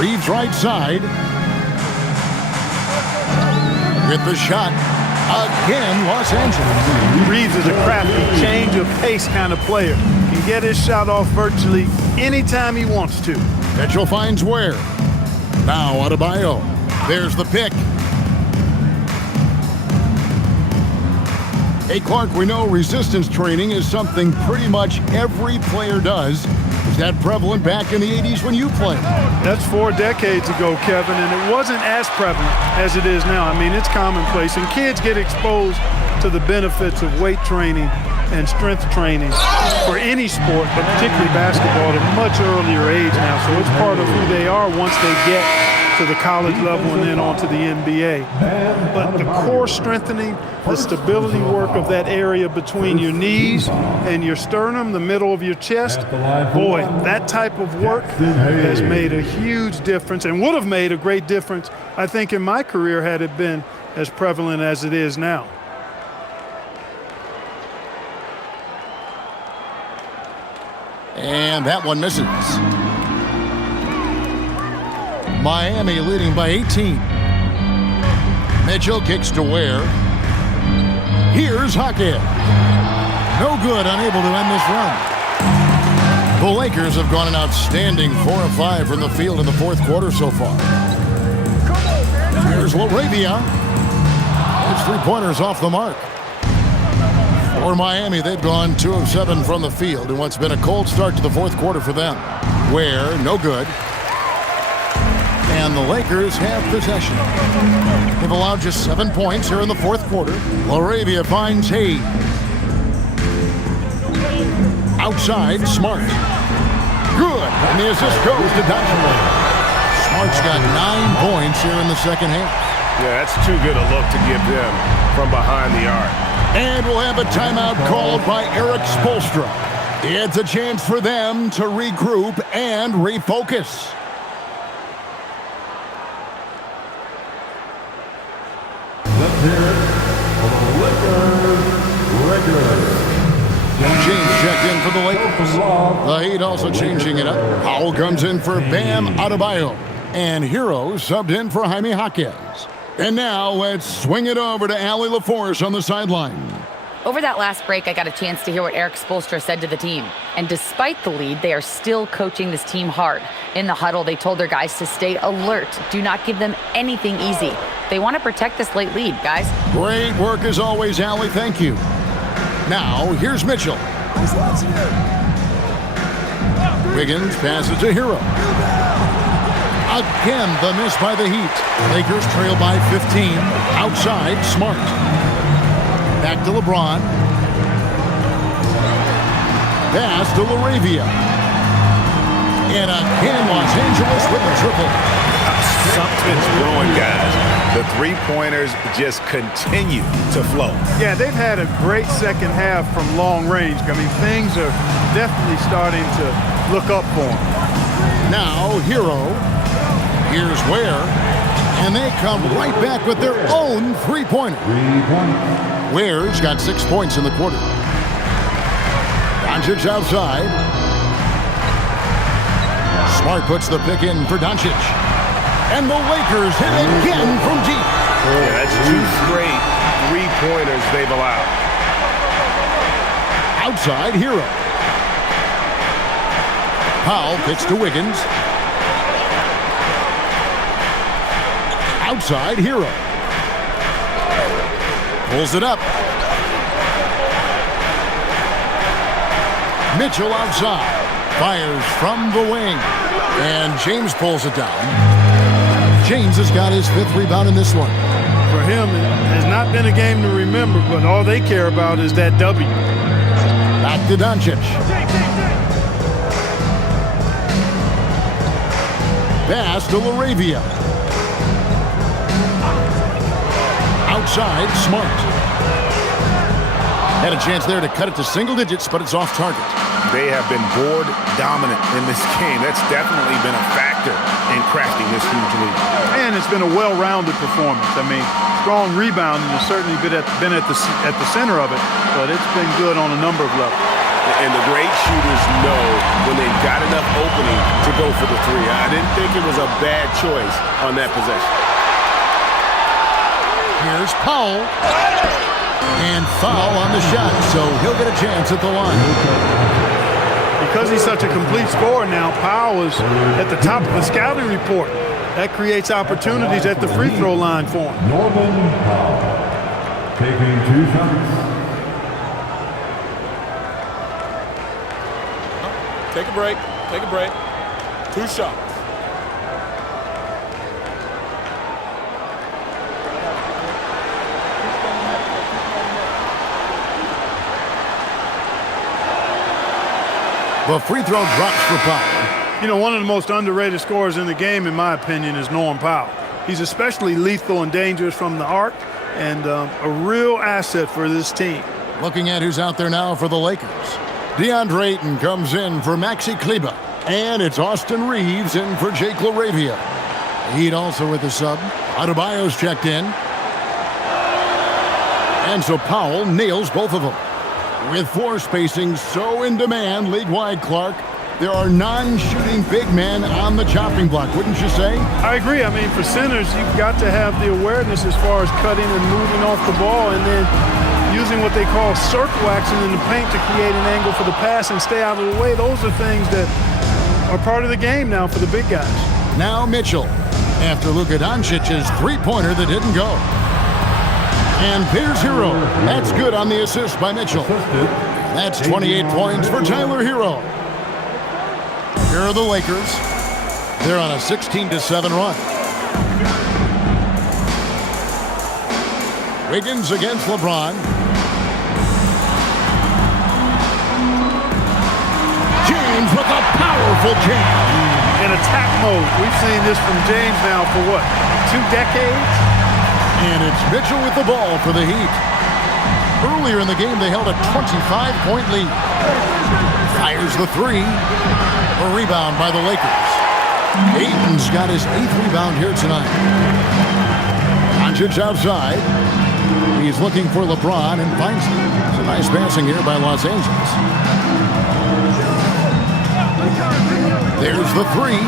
Reeves right side. With the shot. Again, Los Angeles. Reeves is a crafty, change of pace kind of player. Can get his shot off virtually anytime he wants to. Mitchell finds Ware. Now Adebayo. There's the pick. Hey, Clark, we know resistance training is something pretty much every player does. Was that prevalent back in the 80s when you played? That's 4 decades ago, Kevin, and it wasn't as prevalent as it is now. I mean, it's commonplace, and kids get exposed to the benefits of weight training and strength training for any sport, but particularly basketball, at a much earlier age now. So it's part of who they are once they get to the college level and then on to the NBA. But the core strengthening, the stability work of that area between your knees and your sternum, the middle of your chest, boy, that type of work has made a huge difference and would have made a great difference, I think, in my career had it been as prevalent as it is now. And that one misses. Miami leading by 18. Mitchell kicks to Ware. Here's Jaquez. No good, unable to end this run. The Lakers have gone an outstanding 4 of 5 from the field in the fourth quarter so far. Here's LaRavia. His 3-pointers off the mark. For Miami, they've gone 2 of 7 from the field in what's been a cold start to the fourth quarter for them. Ware, no good. And the Lakers have possession. They've allowed just 7 points here in the fourth quarter. LaRavia finds Hayes. Outside, Smart. Good. And the assist goes to Dodson. Smart's got 9 points here in the second half. Yeah, that's too good a look to give them from behind the arc. And we'll have a timeout called by Eric Spoelstra. It's a chance for them to regroup and refocus. Let's hear it for the Lakers regulars. James checked in for the Lakers. The Heat also changing it up. Powell comes in for Bam Adebayo. And Hero subbed in for Jaime Jaquez. And now let's swing it over to Allie LaForce on the sideline. Over that last break, I got a chance to hear what Eric Spoelstra said to the team. And despite the lead, they are still coaching this team hard. In the huddle, they told their guys to stay alert. Do not give them anything easy. They want to protect this late lead, guys. Great work as always, Allie. Thank you. Now, here's Mitchell. Wiggins passes to Hero. Again, the miss by the Heat. Lakers trail by 15. Outside, Smart. Back to LeBron. Pass to LaRavia. And again, Los Angeles with a triple. Something's brewing, guys. The three-pointers just continue to flow. Yeah, they've had a great second half from long range. I mean, things are definitely starting to look up for them. Now, Hero. Here's Ware. And they come right back with their own three-pointer. Ware's got 6 points in the quarter. Doncic outside. Smart puts the pick in for Doncic. And the Lakers hit again from deep. Yeah, that's 2 straight three-pointers they've allowed. Outside, Hero. Powell kicks to Wiggins. Outside, Hero. Pulls it up. Mitchell outside. Fires from the wing. And James pulls it down. James has got his 5th rebound in this one. For him, it has not been a game to remember, but all they care about is that W. Back to Doncic. Pass to LaRavia. Outside, Smart. Had a chance there to cut it to single digits, but it's off target. They have been board dominant in this game. That's definitely been a factor in crafting this huge lead. And it's been a well-rounded performance. I mean, strong rebounding has certainly been at the center of it, but it's been good on a number of levels. And the great shooters know when they've got enough opening to go for the 3. I didn't think it was a bad choice on that possession. Here's Powell. And foul on the shot, so he'll get a chance at the line. Because he's such a complete scorer now, Powell is at the top of the scouting report. That creates opportunities at the free throw line for him. Norman Powell taking 2 shots. Take a break. Take a break. 2 shots. The free throw drops for Powell. You know, one of the most underrated scorers in the game, in my opinion, is Norm Powell. He's especially lethal and dangerous from the arc and a real asset for this team. Looking at who's out there now for the Lakers. DeAndre Ayton comes in for Maxi Kleber. And it's Austin Reeves in for Jake LaRavia. Heat also with the sub. Adebayo's checked in. And so Powell nails both of them. With floor spacing so in demand league-wide, Clark, there are non-shooting big men on the chopping block, wouldn't you say? I agree. I mean, for centers, you've got to have the awareness as far as cutting and moving off the ball and then using what they call circle action in the paint to create an angle for the pass and stay out of the way. Those are things that are part of the game now for the big guys. Now Mitchell, after Luka Doncic's three-pointer that didn't go. And here's Hero. That's good on the assist by Mitchell. That's 28 points for Tyler Hero. Here are the Lakers. They're on a 16-7 run. Wiggins against LeBron. James with a powerful jam. In attack mode. We've seen this from James now for what, 2 decades? And it's Mitchell with the ball for the Heat. Earlier in the game, they held a 25-point lead. Fires the 3. A rebound by the Lakers. Ayton's got his 8th rebound here tonight. Doncic outside. He's looking for LeBron and finds him. It's a nice passing here by Los Angeles. There's the 3.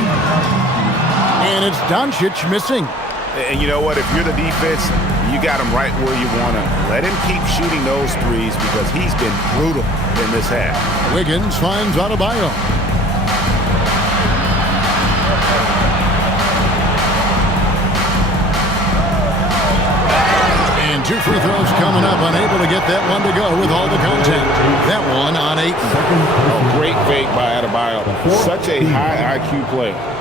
And it's Doncic missing. And you know what? If you're the defense, you got him right where you want him. Let him keep shooting those threes because he's been brutal in this half. Wiggins finds Adebayo. And 2 free throws coming up. Unable to get that one to go with all the contact. That one on 8. Oh, great fake by Adebayo. Such a high IQ player.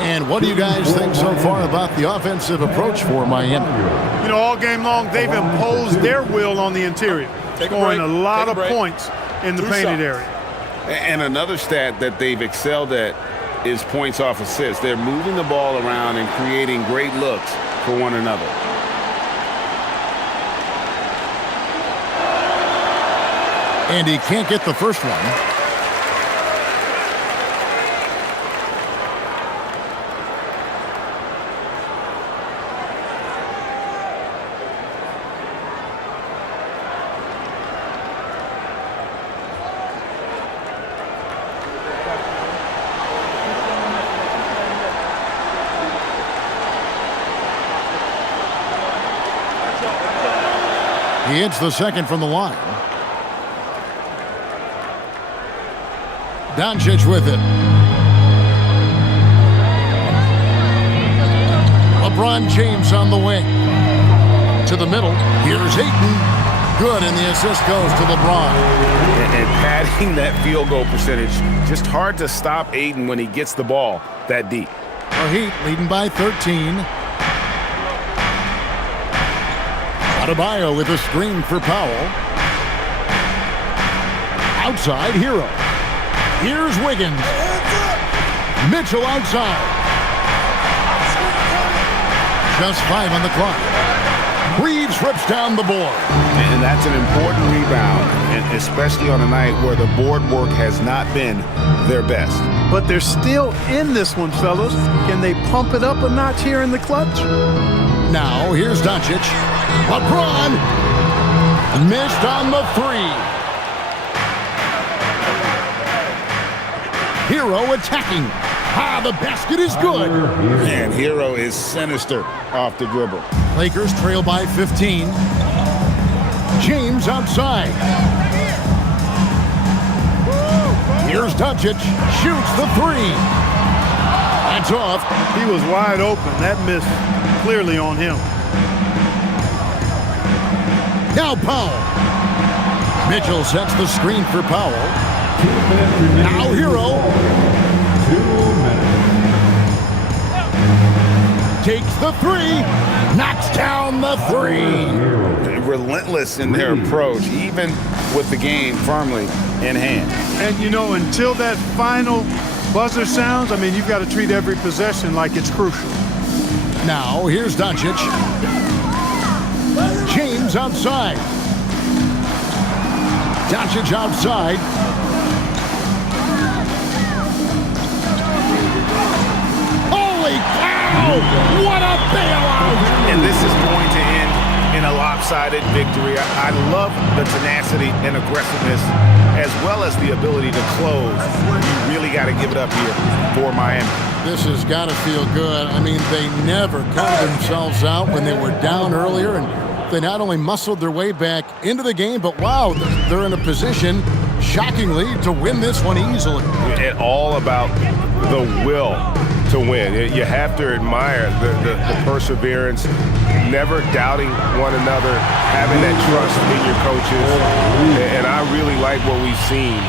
And what do you guys think so far about the offensive approach for Miami? You know, all game long, they've imposed their will on the interior, scoring a lot of points in the painted area. And another stat that they've excelled at is points off assists. They're moving the ball around and creating great looks for one another. And he can't get the first one. He hits the second from the line. Doncic with it. LeBron James on the wing. To the middle. Here's Ayton. Good, and the assist goes to LeBron. And padding that field goal percentage, just hard to stop Ayton when he gets the ball that deep. The Heat leading by 13. Adebayo with a screen for Powell. Outside, Hero. Here's Wiggins. Mitchell outside. Just 5 on the clock. Reeves rips down the board. And that's an important rebound, and especially on a night where the board work has not been their best. But they're still in this one, fellas. Can they pump it up a notch here in the clutch? Now, here's Doncic. LeBron missed on the 3. Hero attacking. The basket is good. Man, Hero is sinister off the dribble. Lakers trail by 15. James outside. Here's Doncic. Shoots the 3. That's off. He was wide open. That miss clearly on him. Now Powell. Mitchell sets the screen for Powell. Now Hero. Takes the 3, knocks down the 3. Relentless in their approach, even with the game firmly in hand. And, you know, until that final buzzer sounds, I mean, you've got to treat every possession like it's crucial. Now, here's Doncic. James outside. Doncic outside. Holy cow! What a bailout! And this is going to end in a lopsided victory. I love the tenacity and aggressiveness as well as the ability to close. You really got to give it up here for Miami. This has got to feel good. I mean, they never counted themselves out when they were down earlier, and they not only muscled their way back into the game, but wow, they're in a position, shockingly, to win this one easily. It's all about the will to win. You have to admire the perseverance, never doubting one another, having that trust in your coaches. And I really like what we've seen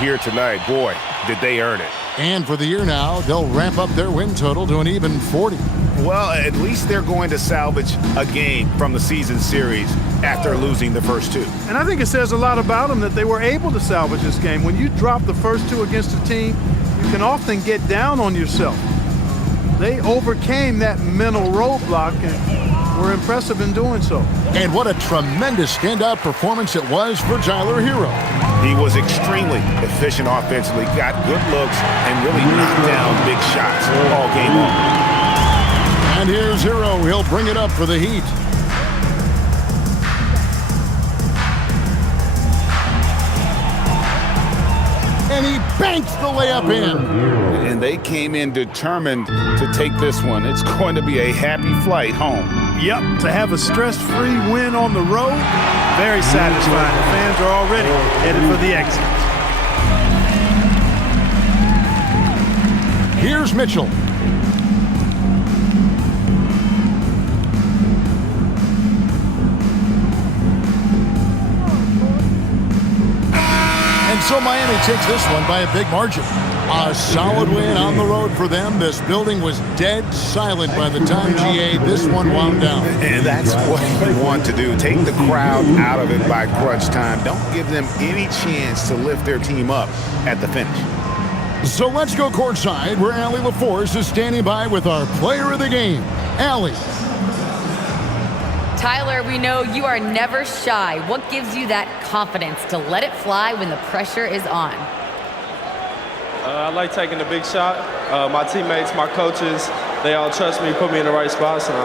here tonight. Boy, did they earn it. And for the year now, they'll ramp up their win total to an even 40. Well, at least they're going to salvage a game from the season series after losing the first 2. And I think it says a lot about them that they were able to salvage this game. When you drop the first 2 against a team, you can often get down on yourself. They overcame that mental roadblock and were impressive in doing so. And what a tremendous standout performance it was for Tyler Hero. He was extremely efficient offensively, got good looks, and really knocked down big shots all game long. And here's Hero. He'll bring it up for the Heat. And he banks the layup in. And they came in determined to take this one. It's going to be a happy flight home. Yep, to have a stress-free win on the road, very satisfying. The fans are already headed for the exit. Here's Mitchell. And so Miami takes this one by a big margin. A solid win on the road for them. This building was dead silent by the time, GA, this one wound down. And that's what you want to do. Take the crowd out of it by crunch time. Don't give them any chance to lift their team up at the finish. So let's go courtside where Allie LaForce is standing by with our player of the game. Allie. Tyler, we know you are never shy. What gives you that confidence to let it fly when the pressure is on? I like taking the big shot. My teammates, my coaches, they all trust me, put me in the right spots, and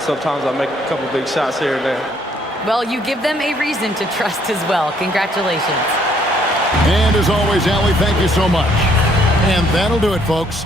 sometimes I make a couple big shots here and there. Well, you give them a reason to trust as well. Congratulations. And as always, Allie, thank you so much. And that'll do it, folks.